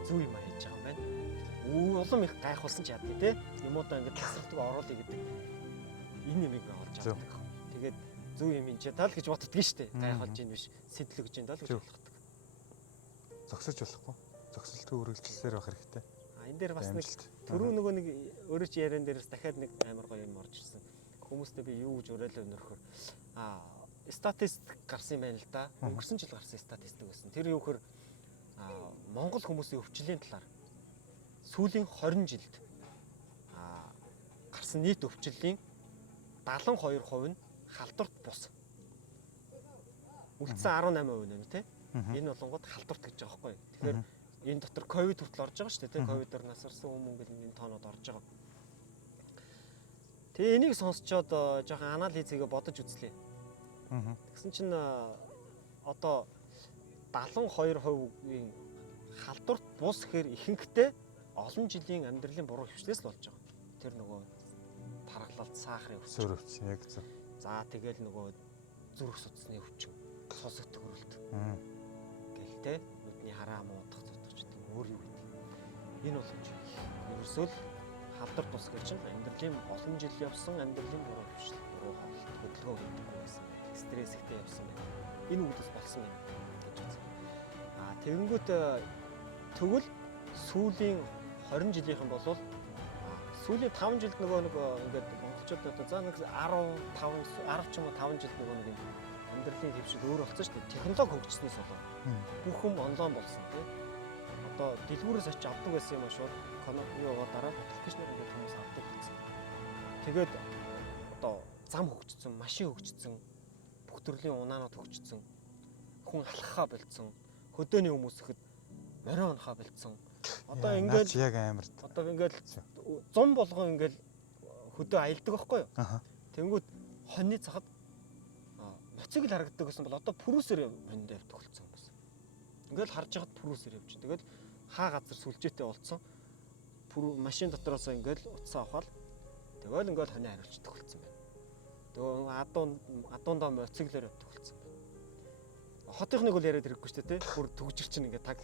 зөв юм хийж байгаа юм байна. Улам их гайхуулсан ч яадیں۔ Тэ? Юмудаа ингээд тасралтыг оруулъя гэдэг энэ юмыг би олж авдаг. Тэгээд зөв юм энэ тал гэж боддгийг шүү дээ. Гайхуулж ийн биш, сэтлэгж ийн тал гэж боддог. Зогсож болохгүй. Зогсолтгүй үргэлжлэлээр байх хэрэгтэй. Энэ дээр бас нэг түрүү нөгөө нэг өөрөө чи яриан дээрээс дахиад нэг амар гоё юм орж ирсэн. Хүмүүстээ би юу гэж уриалаа өнөрхөр статистик гарсан юм байна л да. Өнгөрсөн жил гарсан статистик байсан. Тэр юу гэхээр Монгол хүмүүсийн өвчлөлийн талаар сүүлийн 20 жилд гарсан нийт өвчлөлийн 72% нь халдварт бус. Үлдсэн 18% нэ тий. Энэ болонгод халдварт гэж байгаа байхгүй. Тэгэхээр энэ дотор ковид хүртэл орж байгаа шүү дээ тий. Ковидор насарсан хүмүүс энэ тоонод орж байгаа. Тэгээ энийг сонсчоод жоохон анализ хийгээ бодож үзлээ. Тэгсэн чинь одоо 72%-ийн халдварт бус гэхээр ихэнхдээ олон жилийн амьдралын буруу хвшлээс л болж байгаа. Тэр нөгөө тархалт, сахарын өвчин яг зөв. За тэгэл нөгөө зүрх судасны өвчин, цус төгрөлт. Гэл те нүдний хараа муудах цутгачдаг өөр юу гэдэг. Энэ бол ерөөсөө л халдварт бус гэж чинь амьдралын олон жил явсан амьдралын буруу хвшил, буруу хооллолт, хөдөлгөөн өгдөггүй байсан. Стресс ихтэй явсан байна. Энэ үгдээс болсон байна гэж үзсэн. Тэгэнгүүт тэгвэл сүүлийн 20 жилийнхэн болвол сүүлийн 5 жилд нөгөө нэг ингээд монголчууд одоо за нэг 10 ч юм уу 5 жил нэг юм амьдралын хөвшил өөр болсон шүү дээ. Технологи хөгжснөөс болоод бүх юм онлайн болсон тийм. Одоо дэлгүүрээс очиж авдаг байсан юм а шууд юу дараад аппликейшнээр ингээд хүмүүс авдаг гэсэн. Тэгээд одоо зам хөгжсөн, машин хөгжсөн, бүх төрлийн унаанууд хөгжсөн. Хүн алхахаа болцсон, хөдөөний хүмүүс ихэд морио унахаа болцсон. Одоо ингээд яг амар. Одоо ингээд 100 болгон ингээд хөдөө аялдаг байхгүй юу? Тэнгүүд хоньны цагад моциг л харагддаг гэсэн бол одоо пүрүүсээр хонд явдаг болсон юм байна. Ингээд харж байхад пүрүүсээр явж байна. Тэгэл хаа газар сүлжээтэй болцсон. Машин дотроос ингээд утсаа авахал тэгэл ингээд хонио хариулцдаг болсон байна. Тэгээ адуундаа моциглоор явдаг болсон байна. Хотынхныг бол яриад хэрэггүй шүү дээ, бүр төгжир чинь ингээд таг.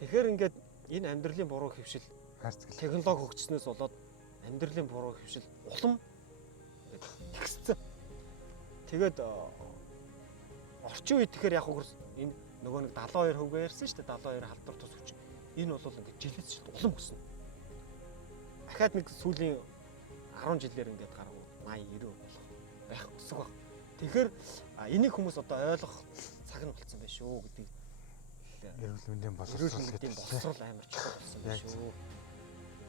Тэгэхээр ингээд энэ амьдралын буруу хөвшил технологи хөгжснөөс болоод амьдралын буруу хөвшил улам тэгсцэн. Тэгээд орчин үед тэгэхээр яг энэ нөгөө нэг 72 хөвгөө ярьсан шүү дээ, 72 халдвар тус хүч. Энэ бол ингээд жилээс жил улам өснө. Дахиад нэг сүүлийн 10 жилээр ингээд гарав 80 90 болох байх өсөг баг. Тэгэхээр энийг хүмүүс одоо ойлгох цаг нь болцсон байх шүү гэдгийг эрүүл мэндийн боловсрол амар чухал болсон байх шүү.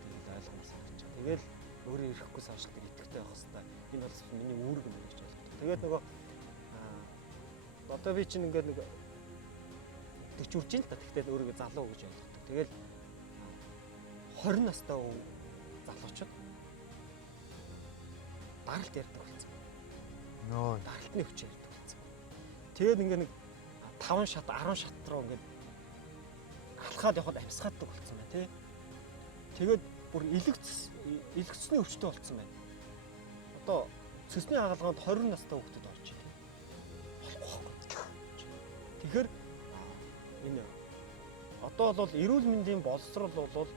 Тэгээд ойлгомоор санагдаж байна. Тэгэл өөрөө ирэхгүй санаачтай идэвхтэй байх хэвээр. Энэ бол миний үүрэг юм гэж ойлгодог. Тэгээд нөгөө одоо би чинь ингээд нэг 40 үржин л та. Тэгтэл өөрийгөө залуу гэж ойлгодог. Тэгэл 20 настай залуучууд даралт ярьдаг болсон. Нөө даралтны хүч ярьдаг болсон. Тэгээд ингээд нэг 5 шат 10 шат руу ингээд алхаад явхад амьсгааддаг болсон байна тий. Тэгээд бүр илэгцсний өвчтөй болсон байна. Одоо цэсний хагалгаанд 20 настай хүүхдүүд орж ирээ. Тэгэхээр энэ одоо бол эрүүл мэндийн боловсрол бол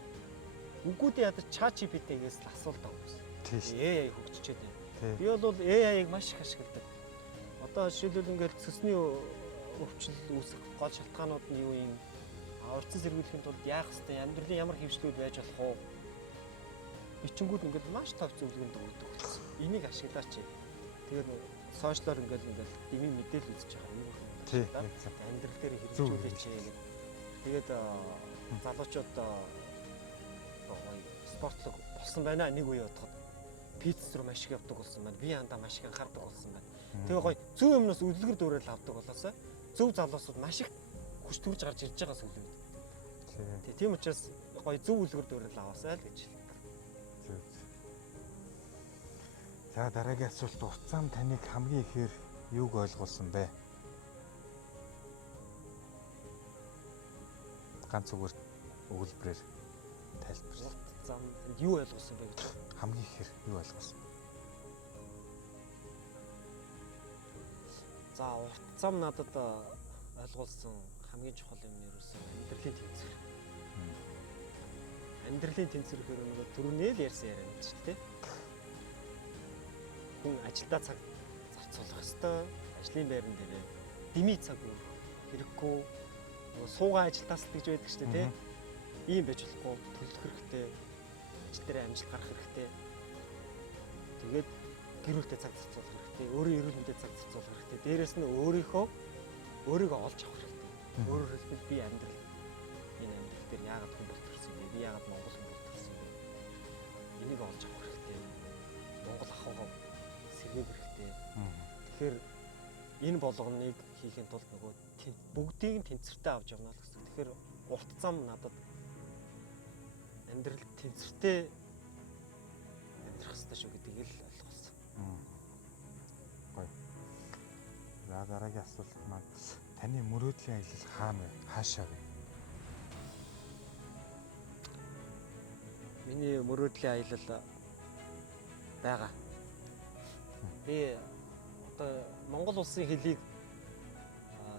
үгүүдээ ядаж ChatGPT-гээс л асуулт авсан. AI хөгжчихэд байна. Би бол AI-г маш их ашигладаг. Одоо жишээлбэл ингээд цэсний өвчл үүсэх гол шалтгаанууд нь юу юм? Урьдчилан сэргийлэхэд бол яах вэ? Амьдралын ямар хэвшлүүд байж болох вэ? Бичингүүд ингээд маш тав зөвлөгөөнд өгдөг болсон. Энийг ашиглаач. Тэгээд сошиалор ингээд дэмий мэдээлэл үзэж байгаа юм байна. Амьдрал дээр хэрэгжүүлээч гэдэг. Тэгээд залуучууд спортлог болсон байна. Нэг үе бодоход пицца руу маш их явдаг болсон байна. Би андаа маш их анхаардаг болсон байна. Тэгээ гоё зөв юмнаас үлгэр дуурайл авдаг болоосаа зөв залуусууд маш их хүч төрж гарч ирж байгаа сүлүүд. Тийм учраас гоё зөв үлгэр дуурайл аваасаа л гэж хэлдэг. За дараагийн асуулт уцаам таныг хамгийн ихээр юуг ойлгуулсан бэ? Ганц зүгээр өгүүлбэрээр тайлбарлаа. Зам юу ойлгуулсан бэ гэж. Хамгийн ихээр юу ойлгуулсан? За урт зам надад ойлгуулсан хамгийн чухал юм нь ерөөсөн амьдралын тэнцвэр. Амьдралын тэнцвэр гэхээр нөгөө түрүүний л ярьсан яриа гэж тий. Хүн ажилдаа цаг зарцуулах ёстой, ажлын байран дээрээ дэмий цаг өгөх хэрэггүй. Нөгөө суугаа ажилдаас л гэж байдаг шүү дээ тий. Ийм байж болохгүй, төлөх хэрэгтэй, ажил дээр амжилт гарах хэрэгтэй. Тэгээд гэр бүлтэй цаг зарцуулах хэрэгтэй, өөрийн эрүүл мэндэд цаг зарцуулах хэрэгтэй. Дээрээс нь өөрийгөө олж авах хэрэгтэй. Өөрөөр хэлбэл би амьдрал энэ амьдрал дээр яагаад хүн болчихсон бэ? Би яагаад Монгол хүн болчихсон бэ? Энийг олж авах хэрэгтэй. Монгол ахуйгаа сэргээх хэрэгтэй. Тэгэхээр энэ болгоныг хийхин тулд нөгөө бүгдийг нь тэнцвэртэй авч явна л гэсэн. Тэгэхээр урт зам надад амьдрал тэнцвэртэй амьдрах хэрэгтэй шүү гэдгийг л ойлгуулсан. Гоё. За дараагийн асуулт маань таны мөрөөдлийн аялал хаана вэ? Хаашаа вэ? Миний мөрөөдлийн аялал байгаа. Би одоо Монгол улсын хөлийг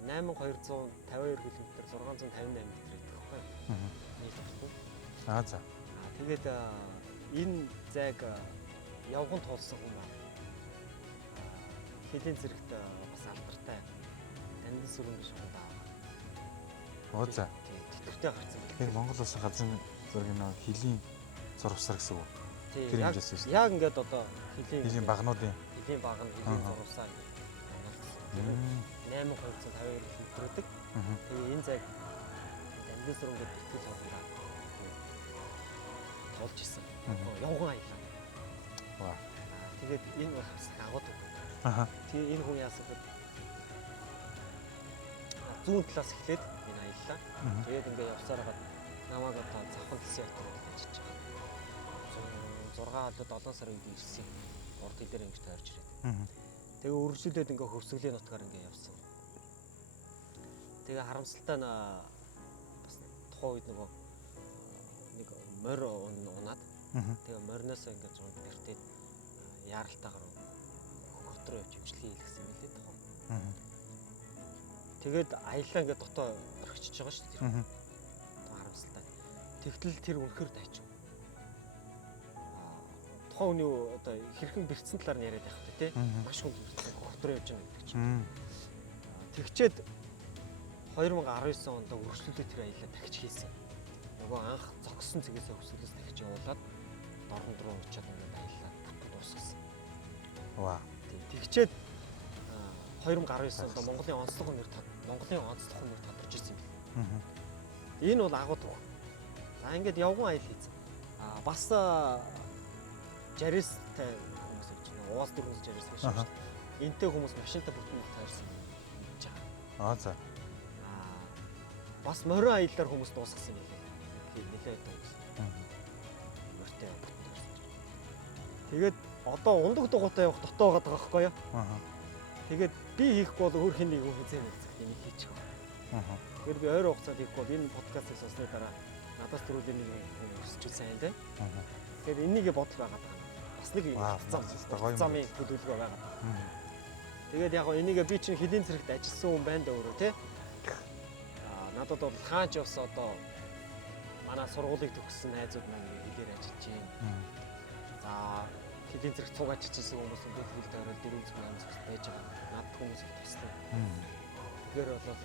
8252 км 658 м гэдэг байхгүй юу? Нийт авахгүй. За. Тэгээд энэ зайг явган туулсан хүн байна. Хөлийн зэрэгт бас алдартай Дандин сүрэн биш хүн даа. За. Тэтгэвртэй гарсан. Тэгэхээр Монгол улсын газрын зургийн нэг хөлийн зурвсар гэсэн үг. тэр хэмжээс шүү дээ. Яг ингээд одоо Хэлийн багнуудын хэлийн баг нь хэлийн зурвсаа 8,252 литрдэг. Тэгээ энэ цаг амжилт сүр ингээд бэлтгэл хоолндоо тоолж исэн. Явган аялаа. Ваа. Тэгээд энэ бол бас дагууд. Тэгээ энэ хүн яасан гэхэд зүүн талаас эхлээд энэ аяллаа. Тэгээд ингээд явсаар хагаад намайг одоо завхан талсын хотод ажиллаж байгаа. 6-7 сарын үед ирсэн. Урд хил дээр ингэж тойрч ирээд. Тэгээ үргэлжлүүлээд ингээ хөвсгөлийн нутгаар ингээ явсан. Тэгээ харамсалтай нь бас тухайн үед нэг морь унаад тэгээ мориноос ингээ зунд гэртээд яаралтайгаар хот руу явж имчилгээ хийлгэсэн мэлээ тухайн. Тэгээд аяллаа ингээ дотоо орхичиж байгаа шүү дээ. Харамсалтай. Тэгтэл тэр үнэхээр дайч. Тухайн үний одоо хэрхэн бэрцсэн талаар нь яриад байх хэрэгтэй тий. Маш хүнд бэрцсэн хот руу явж байгаа гэдэг чинь. Тэгчээд 2019 онд өргөжлөлөө тэр аялал дахиж хийсэн. Нөгөө анх зогссон цэгээс өргөжлөлөөс дахиж явуулаад дорн руу очиад ингээд аялал бүтэн дуусгасан. Ваа. Тэгчээд 2019 онд Монголын онцлог нэр тодорч ирсэн юм. Энэ бол агуу төв. За ингээд явган аялал хийсэн. Бас жаристай хүмүүс гэж байна. Уус дөрвөн жарис биш шүү дээ. Энтэй хүмүүс машинтай бүтэн мах таарсан гэж байгаа. За. Бас морин аяллаар хүмүүс дуусгасан юм лээ. Нилээд дууссан. Морьтой бүтэн таарсан. Тэгээд одоо ундаг дугуйтай явах дотоо байгаа байхгүй юу? Тэгээд би хийхгүй бол өөр хэний хүн хизээ мэдсэх энийг хийчих. Тэгэхээр би ойр хугацаанд хийхгүй бол энэ подкастыг сонссны дараа надаас төрүүлээ нэг хүн өсчихсэн юм лээ. Тэгэхээр энийгээ бодол байгаа. Бас нэг замын төлөвлөгөө байгаа. Тэгээд яг энийгээ би чинь хэлийн зэрэгт ажилласан хүн байна да өөрөө тий. Надад бол хаач явсан одоо манай сургуулийг төгссөн найзууд маань хэлээр ажиллаж байна. За хэлийн зэрэг цуг ажиллажсэн хүмүүс нь хэл тойрол 400 амц байж байгаа. Надад хүмүүс их туслаа. Тэгэхээр бол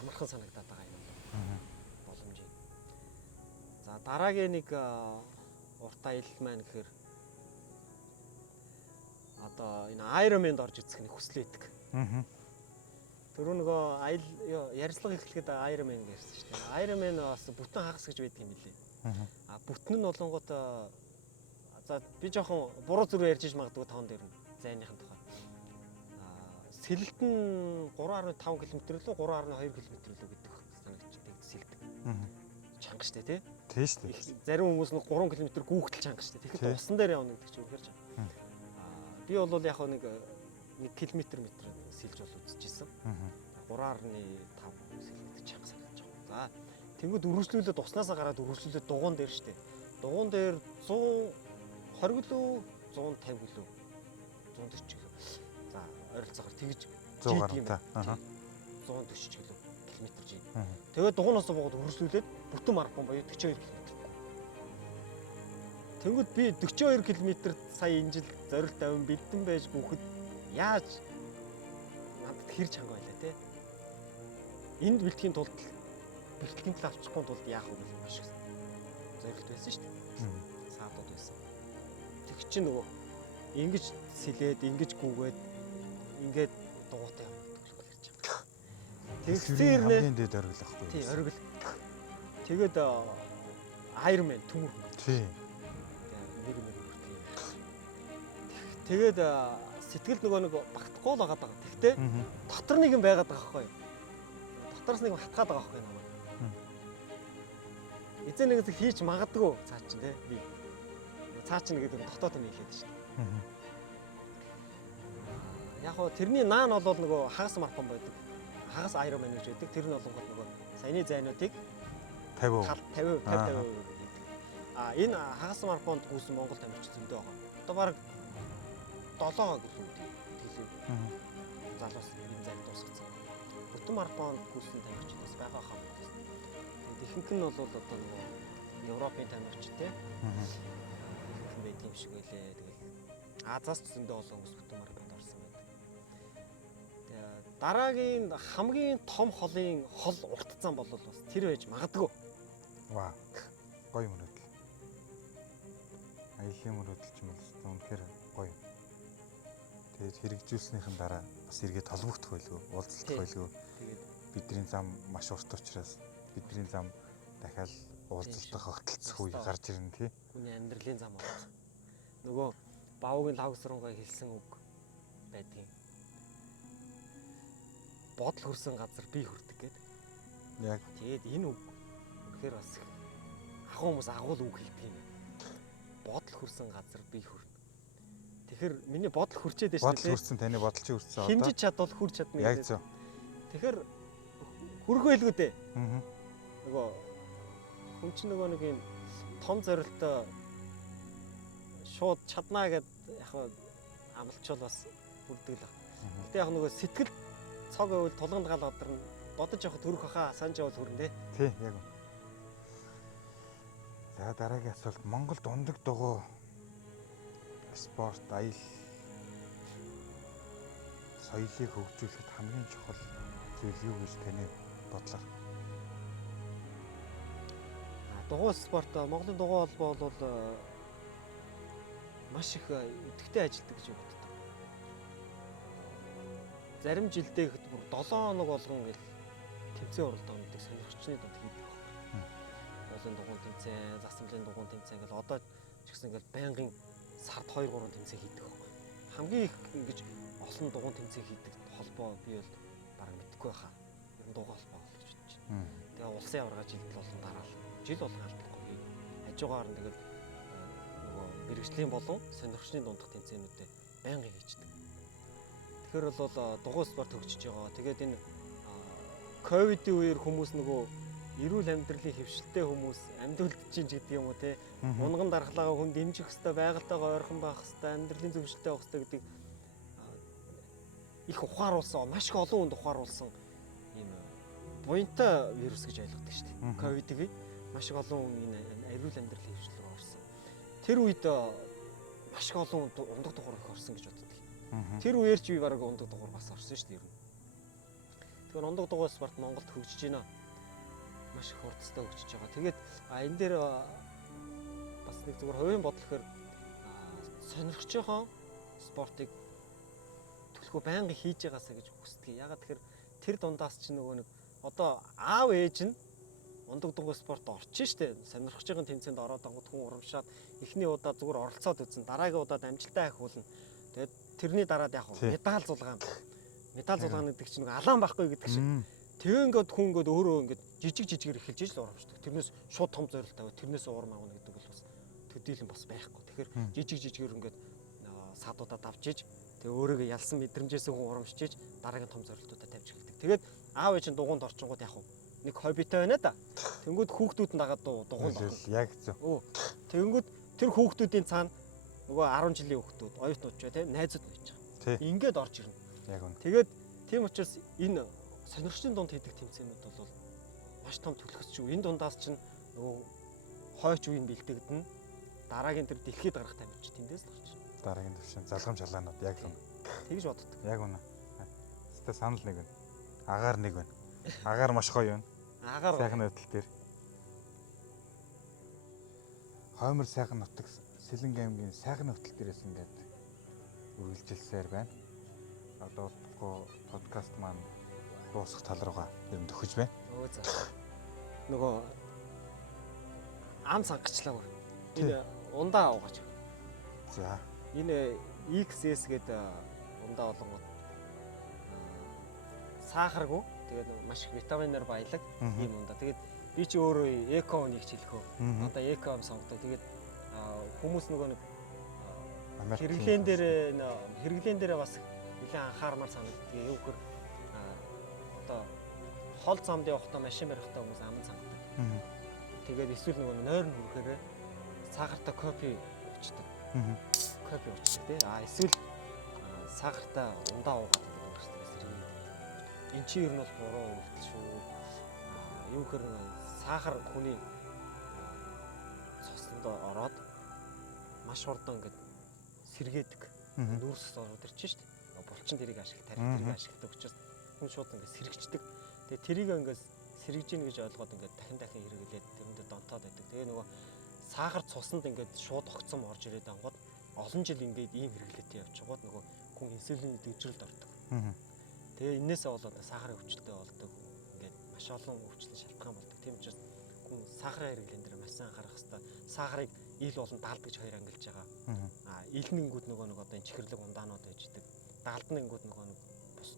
амархан санагдаад байгаа юм. Боломж юм. За дараагийн нэг урт аялал маань гэхээр одоо энэ Ironman-д орж ирэх нэг хүсэл өгдөг. Түрүү нөгөө ярилцлага эхлэхэд Ironman гэсэн шүү дээ. Ironman бас бүтэн хагас гэж байдаг юм билээ. Бүтэн нь болонгууд за би жоохон буруу зүрх ярьж магадгүй тоон дээр нь зайныхын тухай. Сэлэлт нь 3.5 км лөө 3.2 км лөө гэдэг санагдчихдаг сэлдэг. Чанга штэ тий. Тий штэ. Зарим хүмүүс нь 3 км гүүхтэл чанга штэ. Тэгэхээр усан дээр явна гэдэг чинь үнэхээр чанга. Би бол яг нэг 1 км сэлж бол үзчихсэн. 3.5 сэлдэг чанга санагдаж байгаа. За тэнгууд үргэлжлүүлээд уснасаа гараад үргэлжлүүлээд дугуун дээр штэ. Дугуун дээр 120 гэлөө 150 гэлөө 140 гэлөө. За ойролцоогоор тэгж зугаартай. 140 км жиг. Тэгээд дугуйнаас буугаад үргэлжлүүлээд бүтэн марафон боёо 42 км. Тэнгүүд би 42 км сая энэ жил зорилт авин бэлдэн байж гүхэд яаж надад хэр чанга байлаа те. Энд бэлтгэхийн тулд бэлтгэхийн тал авчихгүй тулд яах вэ гэж маш их зорилт байсан шүү дээ. Саадууд байсан. Тэг чи нөгөө ингэж сэлээд ингэж гүгээд ингээд дугуйтай явах төлөв ярьж байгаа. Тэгсээр нэ хамгийн дээд оргил ахгүй. Тий, оргил. Тэгээд Ironman төмөр. Тий. Тэгээд сэтгэл нөгөө нэг багтахгүй л байгаа даа. Тэгтээ дотор нэг юм байгаад байгаа байхгүй юу? Дотороос нэг хатгаад байгаа байхгүй намайг. Эзэн нэгээс хийж магадгүй цаа чинь тий би. Цаа чинь гэдэг нь дотоод юм хэлээд шүү дээ. Яг гоо тэрний наан бол нөгөө хагас марафон байдаг. Хагас Ironman гэж байдаг. Тэр нь болонгод нөгөө саяны зайнуудыг 50%. Энэ хагас марафонд гүйсэн Монгол тамирчид зөндөө байгаа. Одоо баг 7 гэлээ төлөв. Залуус энэ зайд дуусгацсан. Бүтэн марафонд гүйсэн тамирчид бас байгаа хаа. Тэгээд ихэнх нь бол одоо нөгөө Европын тамирчид те. Ихэнх нь байдаг юм шиг байлээ. Тэгээд Азаас зөндөө олон хүмүүс бүтэн марафонд орсон байдаг. Тэгээд дараагийн хамгийн том холын хол урт зам бол бас тэр байж магадгүй. Ваа. Гоё юм уу. аялын мөрөдөл ч юм бол үнэхээр гоё. Тэгээд хэрэгжүүлснийхэн дараа бас эргээд толбогдох байлгүй, уулзалтах байлгүй. Тэгээд Бидний зам маш урт учраас бидний зам дахиад уулзалтах, огтлцох үе гарч ирнэ тий. хүний амьдралын зам бол нөгөө Баогийн лав сурангай хэлсэн үг байдгийн. Бодол хүрсэн газар би хүрдэг гэдэг. Яг Тэгээд энэ үг үнэхээр бас ахын хүмүүс агуул үг хэлдэг юм. Бодол хүрсэн газар би хүрнэ. Тэгэхээр миний бодол хүрчээд байна шүү бодол хүрсэн, таны бодол чи хүрсэн одоо. Хэмжиж чадвал хүрч чадна Яг зөв. Тэгэхээр хүрэх байлгүй дээ. Аа. Нөгөө хүн чинь нөгөө нэг юм том зорилттой шууд чаднаа гэд яг амлчвал бас бүрдэг л. Гэтэ яг нөгөө сэтгэл цог байвал тулганд гал одрон бодож явах төрөх хаа санаж явал хүрнэ. Тий, яг. За дараагийн асуулт Монголд ундаг дугуй спорт аял соёлыг хөгжүүлэхэд хамгийн чухал зүйл юу гэж таны бодлоо? Дугуй спорт Монголын дугуй холбоо бол маш их өдөртэй ажилладаг гэж боддог. Зарим жилдээ ихэд бүр 7 хоног болгон ингээл тэмцээн уралдаан гэдэг сонирхчны дунд хийдэг байна. Уулын дугуйн тэмцээн, засамлын дугуйн тэмцээн ингээл одоо ч гэсэн ингээл байнгын сард 2 3 тэмцээн хийдэг байна. Хамгийн их ингэж олон дугуйн тэмцээн хийдэг холбоо би бол бараг мэдэхгүй байхаа. Ер нь дугуй холбоо гэж бодож байна. Тэгээ улсын аварга жилд болон дараал. Жил болгон алдахгүй. Хажуугаар нь тэгэл нөгөө мэрэгжлийн болон сонирхчны дундх тэмцээнүүдэд байнгын хийждэг. Тэгэхээр бол дугуй спорт хөгжиж байгаа. Тэгээд энэ ковидын үеэр хүмүүс нөгөө эрүүл амьдралын хөвшилтэй хүмүүс амьд үлдчихэж гэдэг юм уу те. Унган дархлаагаа хүн дэмжих хэвээр байгальтайгаа ойрхон байх хэвээр амьдралын зөвшөлттэй байх хэвээр гэдэг их ухааруулсан, маш их олон хүнд ухааруулсан ийм буянтай вирус гэж ойлгодог шүү дээ. Ковидыг маш их олон хүн энэ эрүүл амьдралын хөвшил рүү орсон. Тэр үед маш их олон хүн ундаг дугуур их орсон гэж боддог. Тэр үеэр ч би бараг ундаг дугуур бас орсон шүү дээ. Тэгэхээр ундаг дугуй спорт Монголд хөгжиж байна. Маш их хурдтай хөгжиж байгаа. Тэгээд энэ дээр бас нэг зүгээр хувийн бодлохоор сонирхчойхон спортыг төлхөө байнга хийж байгаасаа гэж хүсдэг. Ягаад тэгэхээр тэр дундаас ч нөгөө нэг одоо аав ээж нь ундаг дугуй спорт орчин штэ. Сонирхож байгаа тэмцээнд ороод ангууд хүн урамшаад эхний удаа зүгээр оролцоод үзэн дараагийн удаад амжилттай ахиулна. Тэгээд тэрний дараад яг медаль зулгаан. Медаль зулгаан гэдэг чинь нэг алаан байхгүй гэдэг шиг. Тэгээ ингээд хүн ингээд өөрөө ингээд жижиг жижигээр эхэлж иж л урамшдаг. Тэрнээс шууд том зорилт аваад тэрнээс уурм авна гэдэг бол бас төдийлөн бас байхгүй. Тэгэхээр жижиг жижигээр ингээд саадуудад авч иж тэгээ өөрийгөө ялсан мэдрэмжээс хүн урамшиж иж дараагийн том зорилтуудад тавьж эхэлдэг. Тэгээд аав ээж нь дугуйнд орчингууд яг нэг хоббитой байна да. Тэнгүүд хүүхдүүд нь дагаад дугуйнд орно. Яг зөв. Тэнгүүд тэр хүүхдүүдийн цаана нөгөө 10 жилийн хүүхдүүд, оюутнууд ч тийм найзууд байж байгаа. Ингээд орж ирнэ. Яг үнэ. Тэгээд тийм учраас энэ сонирхчдын дунд хийдэг тэмцээнүүд бол маш том төлөвлөсч шүү. Энэ дундаас чинь нөгөө хойч үеийн бэлтгэдэн дараагийн тэр дэлхийд гарах тамирч тэндээс л гарч байна. Дараагийн төвшин залгамж халаанууд яг үнэ. Тэгж боддог. Яг үнэ. Тэ санал нэг байна. Агаар нэг байна. Агаар маш гоё байна. Агаар сайхан хөдөл дээр. Хоймор сайхан нутаг Сэлэнг аймгийн сайхан хөдөл дээрээс ингээд үргэлжилсээр байна. Одоо подкаст маань дуусах тал руугаа ер нь төхөж байна. Өө за. Нөгөө ам сангачлаа. Энэ ундаа уугаач. За. Энэ XS гэдэг ундаа болонгод сахаргүй. Тэгээд маш их витаминаар баялаг юм ундаа. Тэгээд би чи өөрөө эко үнийг хэлэхөө. Одоо эко ам сонгодог. Тэгээд хүмүүс нөгөө нэг хэрэглэн дээр бас нэлээд анхаармаар санагддаг. Юу гэхээр одоо хол замд явахдаа машин барихтаа хүмүүс ам сангадаг. Тэгээд эсвэл нөгөө нойр нь хүрхээр сахартай кофе уучдаг. Кофе уучдаг тий. Эсвэл сахартай ундаа уугаад байдаг. Энд чи ер нь бол буруу үйлдэл шүү. Юу гэхээр сахар хүний цуснд ороод маш хурдан ингээд сэргээдэг. Нүүрс ороод ирчих шүү дээ. Булчин тэрийг ашиглах, тарих тэрийг ашигладаг учраас хүн шууд ингээд сэргэгчдэг. Тэгээ тэрийг ингээд сэргэж ийн гэж ойлгоод ингээд дахин хэрэглээд тэрэндээ донтоод байдаг. Тэгээ нөгөө сахар цуснд ингээд шууд огцом орж ирээд ангууд олон жил ингээд ийм хэрэглээтэй явчихгууд нөгөө хүн инсулины дэвжрэлд ордог. Тэгээ энээсээ болоод сахарын өвчлөлтэй болдог. Ингээд маш олон өвчлөлийн шалтгаан болдог. Тийм учраас хүн сахарын хэрэглэн дээр маш сайн анхаарах хэрэгтэй. Сахарыг ил болон далд гэж хоёр ангилж байгаа. Илнэнгүүд нөгөө нэг одоо энэ чихэрлэг ундаанууд байждаг. Далднынгүүд нөгөө нэг бус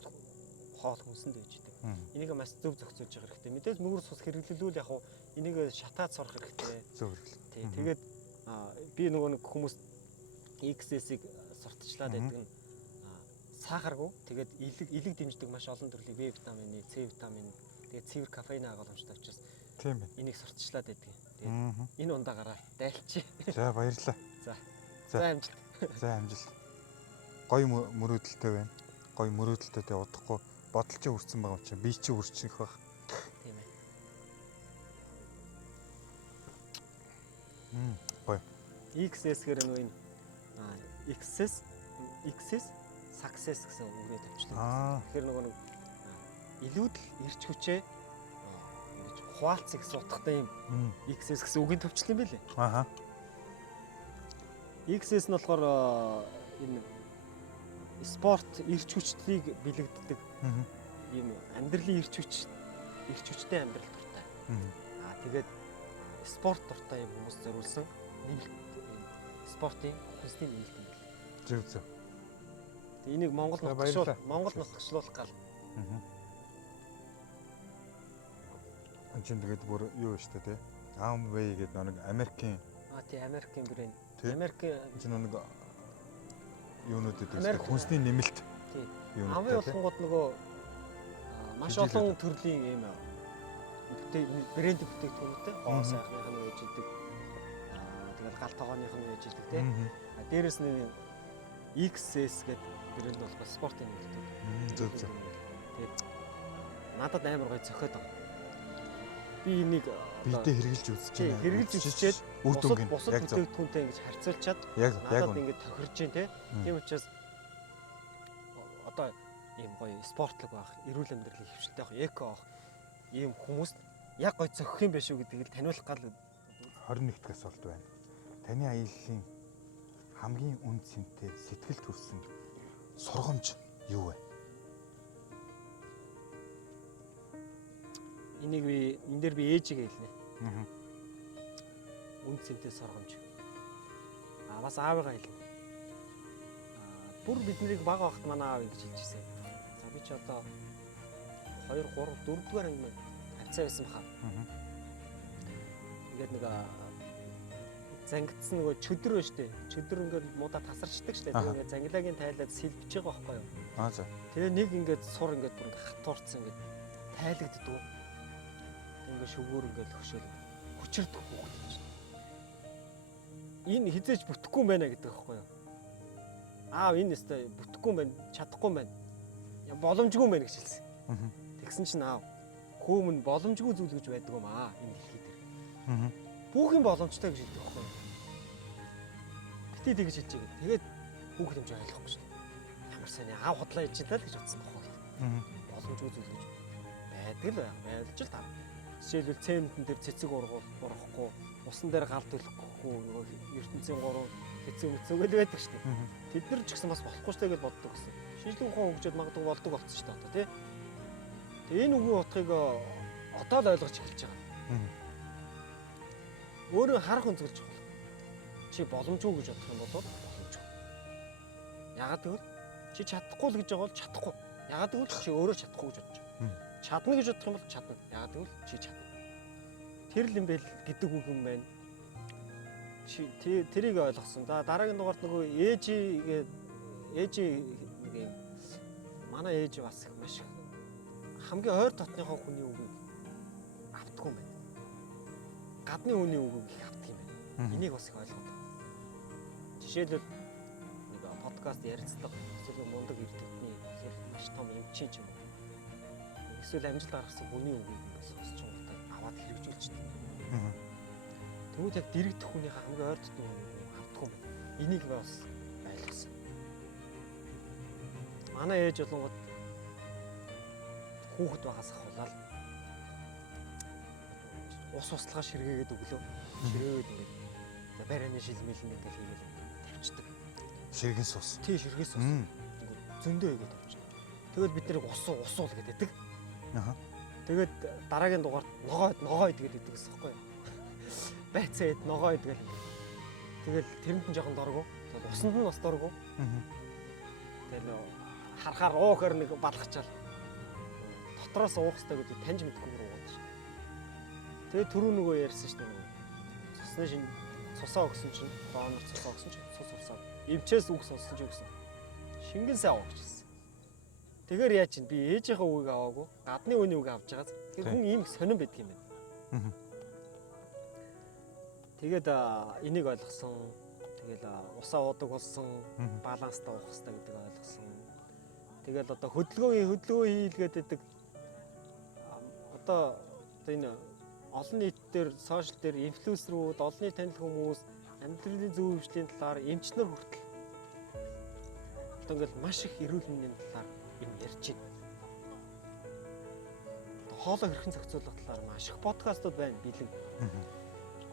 хоол хүнсэнд байждаг. Энийг маш зөв зохицуулж явах хэрэгтэй. Мэдээж мөнгөр цус хэрэглүүлвэл яг энийг шатаад сурах хэрэгтэй. Зөв хэрэглээ. Тэгээд би нөгөө нэг хүмүүс XS-ийг сурталчлаад байдаг нь сахаргүй тэгээд илэг дэмждэг маш олон төрлийн В витамины, С витамин, тэгээд цэвэр кофеин агуулмжтай учраас тийм байна. энийг сурталчлаад байдаг. Тэгээд энэ ундаагаараа дайлчи. За баярлалаа. За амжилт. За амжилт. Гоё мөрөөдөлтэй байна. Гоё мөрөөдөлтэй тэ удахгүй бодолч үрцэн байгаа юм чинь би чи үрчих байх. Тийм ээ. Гоё. XS-гээр нөгөө энэ XS success гэсэн үгнээ тавьчихлаа. Тэгэхээр нөгөө нэг илүүдл ирч хүчээ ингэж хуваалцах гэсэн утгатай юм XS гэсэн үгийг төвчлээ юм билээ. XS нь болохоор энэ спорт ирч хүчлийг бэлэгддэг ийм амьдралын ирч хүчтэй амьдрал дуртай. Тэгээд спорт дуртай юм хүмүүс зориулсан спортын хүнсний нээлт юм. Зөв. Энийг Монгол нутагшлуулах гал. Энд чинь тэгээд бүр юу вэ те? Amway гэдэг нэг Америкийн тий Америкийн брэнд. Америкийн чинь нэг юунууд гэдэг хүнсний нэмэлт. Тий. Amway болгонгод нөгөө маш олон төрлийн юм брэнд бүтээгдэхүүнтэй гоо сайхных нь байж идэг. Тэгээд гал тогооных нь байж идэг те. Дээрээс нь XS гэдэг брэнд бол спортын нэмэлт. Зөв. Тэгээд надад амар гоё зохиод байгаа. Би энийг бидээ хэрэгжилж үзэж байна. Хэрэгжилж үзчихэд үр дүнг нь бусад бүтээгдэхүүнтэй ингэж харьцуулчаад надад ингэж тохирж байна те. Тийм учраас одоо ийм гоё спортлог байх, эрүүл амьдралын хөвшилтэй байх, эко байх ийм хүмүүст яг гоё зохих юм биш үү гэдгийг таниулах гал 21 дахь асуулт байна. Таны аяллаа хамгийн үн цэнтэй сэтгэл төрсөн сургамж юу вэ? Энийг энэ дээр би ээжигээ хэлнэ. Үн цэнтэй сургамж. Бас аавыгаа хэлнэ. Бүр биднийг бага багт манай аав ингэж хэлжсэн. За би ч одоо 2 3 4 дугаар анги хацаа байсан баха. Ингээд нэг зангидсан нөгөө чөдөр байна штэ. Чөдөр ингээд муудаа тасарчдаг штэ. Тэгээ ингээд зангилагийн тайлаад сэлбэж байгаа байхгүй юу? За. Тэгээ нэг ингээд сур ингээд бүр ингээд хатуурцсан ингээд тайлагддаг. Ингээд шүгүүр ингээд хөшөөл хүчирдэх хүүхэд юм чинь. Энэ хизээж бүтэхгүй юм байна гэдэг байхгүй юу? Аав энэ өстой бүтэхгүй юм байна, чадахгүй юм байна. Боломжгүй юм байна гэж хэлсэн. Тэгсэн чинь аав хөөмн боломжгүй зүйл гэж байдаг юм аа энэ дэлхий дээр. Бүх юм боломжтой гэж хэлдэг байхгүй юу? Битээ тэгж хэлж байгаа. Тэгээд хүүхд юм жоо ойлгохгүй шүү. Ямар сайн аав хотлоо хийж даа л гэж бодсон байхгүй юу? Боломжгүй зүйл гэж байдаг л байлж л таа. Жишээлбэл цементэн дээр цэцэг ургахгүй, усан дээр галт төлөхгүй, нөгөө ертөнцийн 3 хэцүү мэцүүгэл байдаг шүү дээ. Тэд нар ч гэсэн бас болохгүй шүү дээ гэж боддог гэсэн. Шинжлэх ухаан хөгжөөд магадгүй болдог болсон шүү дээ одоо тий. Тэгээ энэ үгийн утгыг одоо л ойлгож эхэлж байгаа. Өөрөө харах өнцгөлж байна. Чи боломжгүй гэж бодох юм бол боломжгүй. Ягаад гэвэл чи чадахгүй л гэж байгаа бол чадахгүй. Ягаад гэвэл чи өөрөө чадахгүй гэж бодож байгаа. Чадна гэж бодох юм бол чадна. Ягаад гэвэл чи чадна. Тэр л юм байл гэдэг үг юм байна. Чи тэрийг ойлгосон. За дараагийн дугаарт нөгөө ээжи манай ээж бас маш хамгийн ойр дотныхоо хүний үгийг автдаггүй юм байна. Гадны хүний үгийг их автдаг юм байна. Энийг бас их ойлгоод. Жишээлбэл нэг подкаст ярилцлага эсвэл мундаг эрдэмтний эсвэл маш том эмчийн ч юм уу. Эсвэл амжилт гаргасан хүний үгийг бас сонсч байгаа аваад хэрэгжүүлчихдэг. Тэгвэл яг дэрэгдэх хүнийхээ хамгийн ойр дотны үгийг автдаггүй юм байна. Энийг бас ойлгосон. Манай ээж болонгод хүүхэд байгаас ахуулаад ус услага ширгээгээд өглөө. Ширгээгээд ингээд барайны шилмэлэн ингээл хийгээл тавьчихдаг. Ширгэн сус. Тий ширгээс ус. Ингээд зөндөө хийгээд тавьчихдаг. Тэгэл бид нэр усуул гэдэг. Аха. Тэгээд дараагийн дугаарт ногоо идгээд байдаг гэсэн юм байна. Байцаа ид ногоо идгээл. Тэгэл тэрэнд нь жоохон доргоо. Тэгэл усанд нь бас доргоо. Тэгэл харахаар уухаар нэг балгачаал. Дотроос уух хэрэгтэй гэдэг таньж мэдгүй бүр уугаад шээ. Тэгээд түрүү нөгөө ярьсан шүү дээ. Цусны шин цусаа өгсөн чинь боонор цусаа өгсөн чинь цус урсаа. Эвчээс үг сонссон ч өгсөн. Шингэн сайн уугчсэн. Тэгэр яа чинь би ээжийнхээ үгийг аваагүй. Гадны үний үг авч байгааз. Тэр хүн ийм их сонирн байдаг юм байна. Тэгээд энийг ойлгосон. Тэгэл усаа уудаг болсон, баланстай уух хэрэгтэй гэдэг ойлгосон. Тэгэл одоо хөдөлгөөн хийлгээд байдаг. Одоо энэ олон нийт дээр, сошиал дээр инфлюенсерүүд, олонний танил хүмүүс амьдралын зөв хөгжлийн талаар эмчнэр хүртэл одоо ингээл маш их эрүүл мэндийн талаар юм ярьж байна. Хоолой хэрхэн зохицуулах талаар маш их подкастууд байна бэлэн.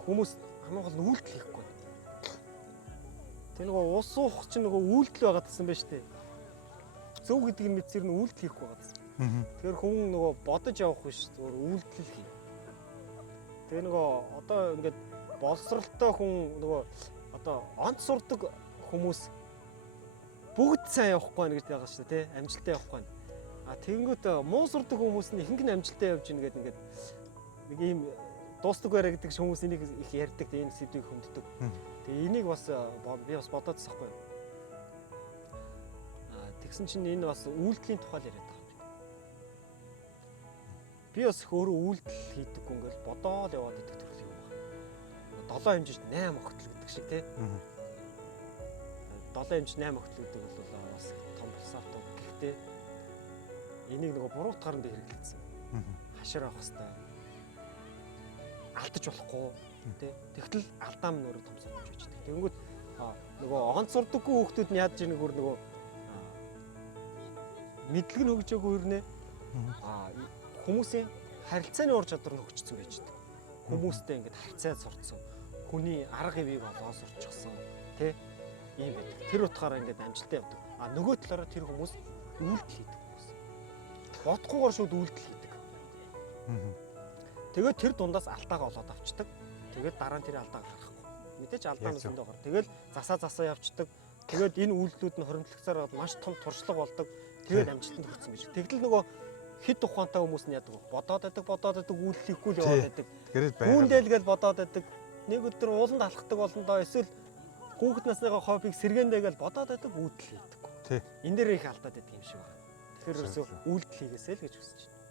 Хүмүүс хамгийн гол нь үйлдэл хийхгүй. Тэр нөгөө ус уух чинь нөгөө үйлдэл байгаа гэсэн байна шүү дээ. Зөв гэдэг нь мэдсээр нь үйлдэл хийхгүй байгаа гэсэн. Тэгэхээр хүн нөгөө бодож явах биш зүгээр үйлдэл хий. Тэгээ нөгөө одоо ингээд боловсралтай хүн нөгөө одоо онц сурдаг хүмүүс бүгд сайн явахгүй байна гэж байгаа шүү дээ, тий? Амжилттай явахгүй байна. Тэгэнгүүт муу сурдаг хүмүүс нь ихэнх нь амжилттай явж ийн гэдэг ингээд нэг ийм дуустдаг байраа гэдэг хүмүүс энийг их ярьдаг, энэ сэдвийг хөнддөг. Тэгээ энийг бас би бас бодоодсан байхгүй. Тэгсэн чинь энэ бас үйлдэлийн тухай л яриад байгаа юм. Би бас өөрөө үйлдэл хийдэггүй ингээл бодоол яваад идэх төрөл юм байна. 7 хэмжээнд 8 огтл гэдэг шиг тий. 7 хэмжээ 8 огтл гэдэг бол бас том философи. Гэхдээ энийг нөгөө буруу гаранд хэрэглэсэн. Хашир авах хэвээр. Алдаж болохгүй тий. Тэгтэл алдаа минь өөрөө том сурч байж байгаа. Тэгэнгүүт нөгөө онц сурдаггүй хүүхдүүд нь яаж ийнэг бүр нөгөө мэдлэг нь хөгжөөгүй хэрнээ хүмүүсийн харилцааны ур чадвар нь хөгжсөн байж байгаа. Хүмүүстэй ингээд харьцаа сурцсан. Хүний арга ивийг олоо сурчихсан тий ийм байдаг. Тэр утгаараа ингээд амжилттай явдаг. Нөгөө талаараа тэр хүмүүс үйлдэл хийдэг хүмүүс. Бодохгүйгээр шууд үйлдэл хийдэг. Тэгээд тэр дундаас алдаага олоод авчдаг. Тэгээд дараа нь тэр алдааг гаргахгүй. Мэдээж алдааны зөндөө гар. Тэгээд засаа явцдаг. Тэгээд энэ үйлдэлүүд нь хоримтлагцаар маш том туршлага болдог. Тэгээд амжилтанд хүрсэн байж. Тэгтэл нөгөө хэд ухаантай хүмүүс нь яадаг вэ? Бодоод байдаг үйлдэл хийхгүй л яваад байдаг. Гүндэлгээл бодоод байдаг. Нэг өдөр ууланд алхдаг болондоо эсвэл хүүхэд насныхаа хоббиг сэргэндэгээл бодоод байдаг үйлдэл хийдэг. Тий. Энэ дээр их алдаад байдаг юм шиг байна. Тэгэхээр ерөөсөө үйлдэл хийгээсэй л гэж хүсэж байна.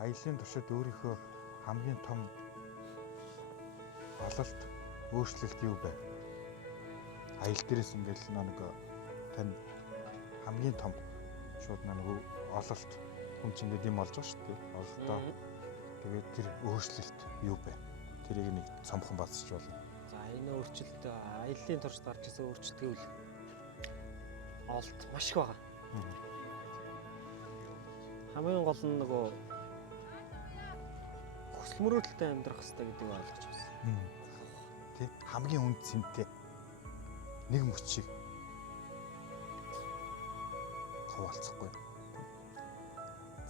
Аялын туршид өөрийнхөө хамгийн том ололт өөрчлөлт юу бэ? Аялал дээрээс ингээл нэг тань хамгийн том шууд нэг ололт хүн чинь ингээд юм болж байгаа шүү дээ. Ололтоо. Тэгээд тэр өөрчлөлт юу бэ? Тэрийг нэг цомхон бацчих болно. За энэ өөрчлөлт аяллаа туршид гарч ирсэн өөрчлөлт гэвэл олт маш их байгаа. Хамгийн гол нь нөгөө хүсэл мөрөөдөлтэй амьдрах хэрэгтэй гэдгийг ойлгож байна. Тэ хамгийн үнд цэнтэй нэг мөчийг хуваалцахгүй.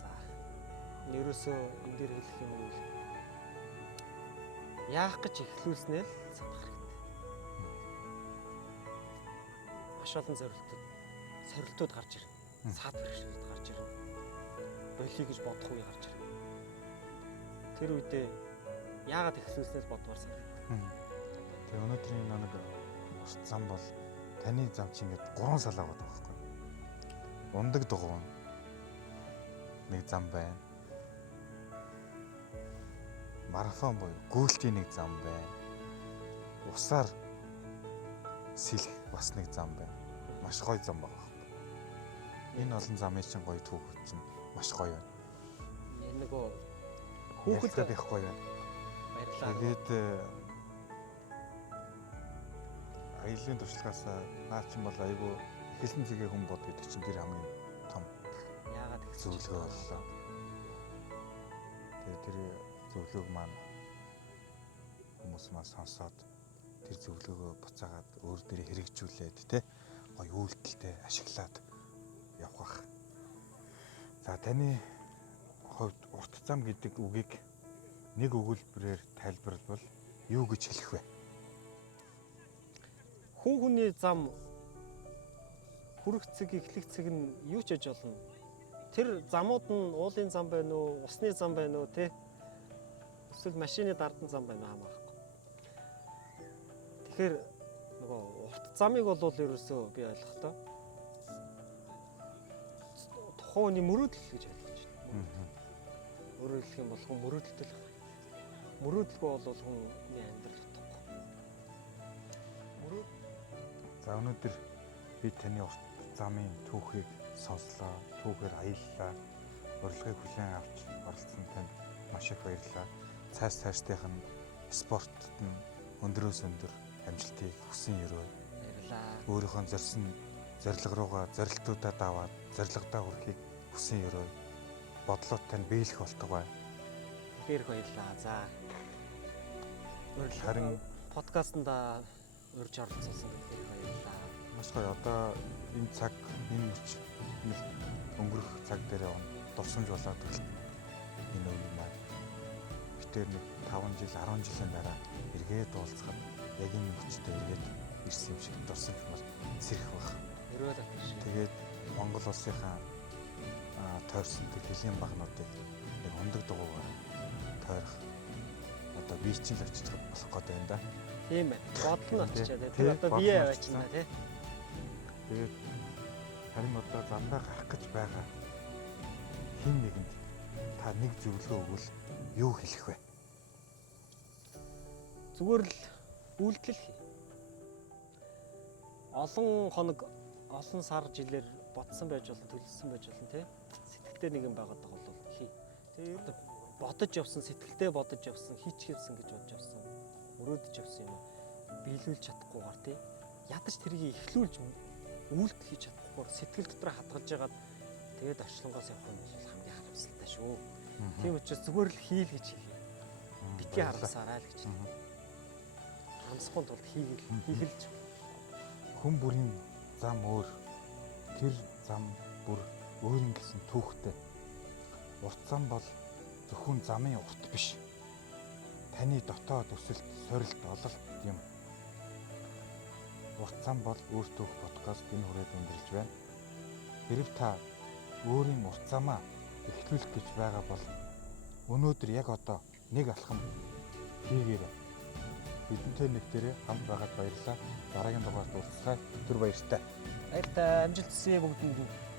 За ерөөсөө энэ дээр хэлэх юм бол яах гэж эхлүүлснээр л санах хэрэгтэй. Маш олон сорилтууд гарч ирнэ. Саад бэрхшээлүүд гарч ирнэ. Болиё гэж бодох үе гарч ирнэ. Тэр үедээ яагаад эхлүүлснээр бодмаар санагдав. Тэгээ өнөөдрийн нэг ус зам бол таны зам чинь ингээд 3 сал аваад байгаа байхгүй. Ундаг дугуун нэг зам байна. Марафон буюу гүйлтийн нэг зам байна. Усаар сэлэх бас нэг зам байна. Маш гоё зам байгаа. Энэ олон замын чинь гоё түүх чинь маш гоё байна. Энэ нөгөө хүүхэд их гоё байна. Баярлалаа. Тэгээд аялын туршлагаас наа чинь бол айгүй эхлэн зэгээ хүн бод гэдэг чинь тэр хамгийн том яагаад зөвлөгөө боллоо. Тэгээд тэр зөвлөгөөг маань хүмүүс маань сонсоод тэр зөвлөгөөгөө буцаагаад өөр дээрээ хэрэгжүүлээд тэ гоё үйлдэлтэй ашиглаад явах. За таны хувьд урт зам гэдэг үгийг нэг өгүүлбэрээр тайлбарлавал юу гэж хэлэх вэ? Хүн хүний зам хүрэх цэг, эхлэх цэг нь юу ч аж болно. Тэр замууд нь уулын зам байна уу, усны зам байна уу, тэ? Эсвэл машины дардан зам байна уу хамаахгүй. Тэгэхээр нөгөө урт замыг бол ерөөсөө би ойлгохдоо тухайн хүний мөрөөдөл гэж ойлгож байна. Өөрөөр хэлэх юм бол хүн мөрөөдөлтэй л байна. Мөрөөдөлгүй бол хүний амьдрал утгагүй. За өнөөдөр би таны урт замын түүхийг сонслоо, түүхээр аяллаа, урилгыг хүлээн авч оролцсон танд маш их баярлалаа. Цаашдынх нь спортод нь өндрөөс өндөр амжилтыг хүсэн өрөө. Баярлалаа. Өөрийнхөө зорьсон зорилго руугаа зорилтуудаа даваад зорилгодоо хүрэхийг хүсэн өрөө. Бодлоод тань биелэх болтугай. Тэгэхээр баярлалаа. За. Харин подкастнда урьж оролцсон тэгэхээр баярлалаа. маш гоё одоо энэ цаг энэ мөч өнгөрөх цаг дээр явна. Дурсамж болоод энэ үеийн маань битээр нэг 5 жил 10 жилийн дараа эргээд уулзахад яг энэ мөчтэй эргээд ирсэн юм шиг дурсамж мал сэрэх баг. Өрөөл авчих шиг. Тэгээд Монгол улсынхаа тойрсон хөлийн багнуудыг нэг хундаг дугуугаар тойрох одоо бийчин л авчиж болох гэдэг юм да. Тийм ээ. Бодол нь авчичаа тий. Тэр одоо бие аваачна тий. Тэгээд харин одоо замдаа гарах гэж байгаа хин нэгэнд та нэг зөвлөгөө өгвөл юу хэлэх вэ? Зүгээр л үйлдэл хий. Олон хоног, олон сар жилээр ботсон байж болно, төлөвлөсөн байж болно тий. Сэтгэлтэй нэг юм байгаад байгаа бол хий. Тэгээд бодож явсан, сэтгэлтэй бодож явсан, хийчихсэн гэж бодож явсан. Мөрөөдөж явсан юм биелүүлж чадахгүйгээр тий. Ядаж тэрийг эхлүүлж үйлдэл хийж чадахгүйгээр сэтгэл дотор хадгалж ягаад тэгээд орчлонгоос явах юм бол хамгийн харамсалтай шүү. Тийм учраас зүгээр л хийл гэж хэлье. Битгий харамсаарай л гэж. Харамсахгүй тулд хийхэлж. Хүн бүрийн зам өөр. Тэр зам бүр өөрийн гэсэн түүхтэй. Урт зам бол зөвхөн замын урт биш. Таны дотоод өсөлт, сорилт, ололт юм. Урт зам бол өөр түүх подкаст энэ хүрээд өндөрлж байна. Хэрв та өөрийн урт замаа эхлүүлэх гэж байгаа бол өнөөдөр яг одоо нэг алхам хийгээрэй. Бидэнтэй нэгтээрээ хамт байгаад баярлалаа. Дараагийн дугаард уулзъя. Түр баяртай. Баяртай амжилт хүсье бүгдэнд.